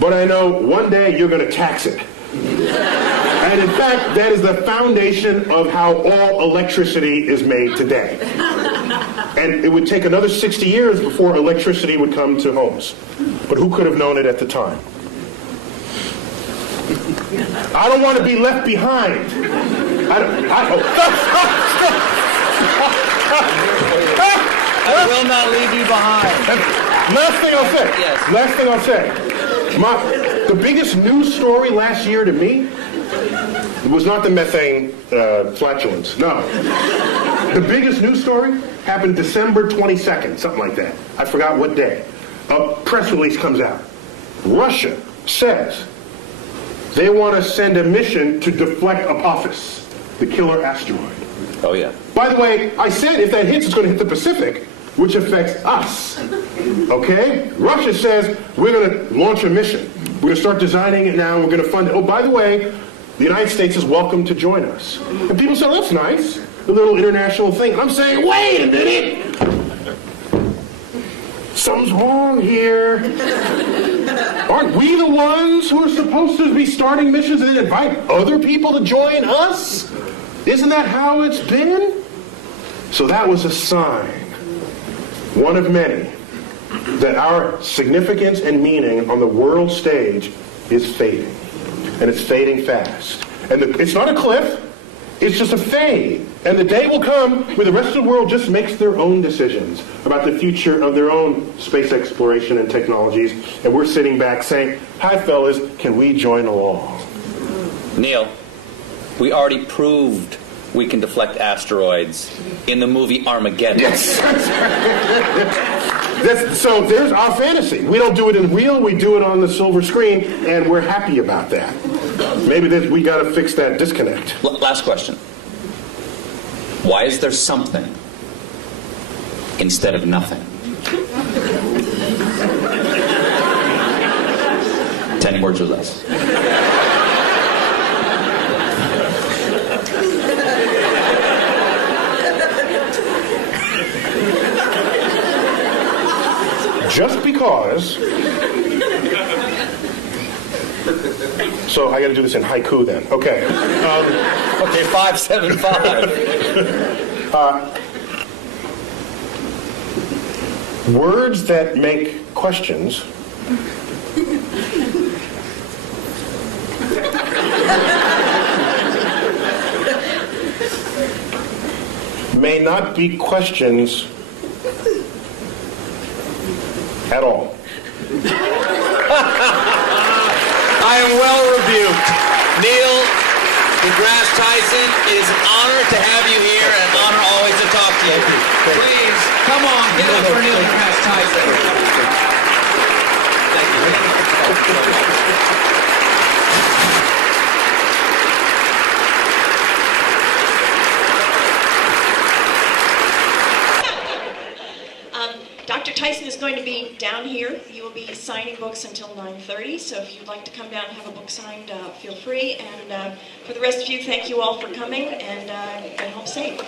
but I know one day you're going to tax it. And in fact, that is the foundation of how all electricity is made today. And it would take another 60 years before electricity would come to homes. But who could have known it at the time? I don't want to be left behind. I will not leave you behind. Last thing I'll say. Yes. Last thing I'll say. The biggest news story last year to me was not the methane flatulence. No. The biggest news story happened December 22nd, something like that. I forgot what day. A press release comes out. Russia says they want to send a mission to deflect Apophis, the killer asteroid. Oh, yeah. By the way, I said if that hits, it's going to hit the Pacific, which affects us. Okay? Russia says we're going to launch a mission. We're going to start designing it now, and we're going to fund it. Oh, by the way, the United States is welcome to join us. And people say, that's nice, a little international thing. And I'm saying, wait a minute. Something's wrong here. Aren't we the ones who are supposed to be starting missions and then invite other people to join us? Isn't that how it's been? So that was a sign, one of many, that our significance and meaning on the world stage is fading. And it's fading fast. And it's not a cliff, it's just a fade. And the day will come where the rest of the world just makes their own decisions about the future of their own space exploration and technologies. And we're sitting back saying, hi fellas, can we join along? Neil, we already proved we can deflect asteroids in the movie Armageddon. Yes. So there's our fantasy. We don't do it in real, we do it on the silver screen, and we're happy about that. Maybe we got to fix that disconnect. Last question. Why is there something instead of nothing? 10 words or less. Just because. So I got to do this in haiku then. Okay. Okay, 575. Words that make questions may not be questions at all. I am well rebuked. Neil deGrasse Tyson, it is an honor to have you here and an honor always to talk to you. Please, come on, give it up for Neil deGrasse Tyson. Dr. Tyson is going to be down here. He will be signing books until 9:30, so if you'd like to come down and have a book signed, feel free. And for the rest of you, thank you all for coming, and home safe.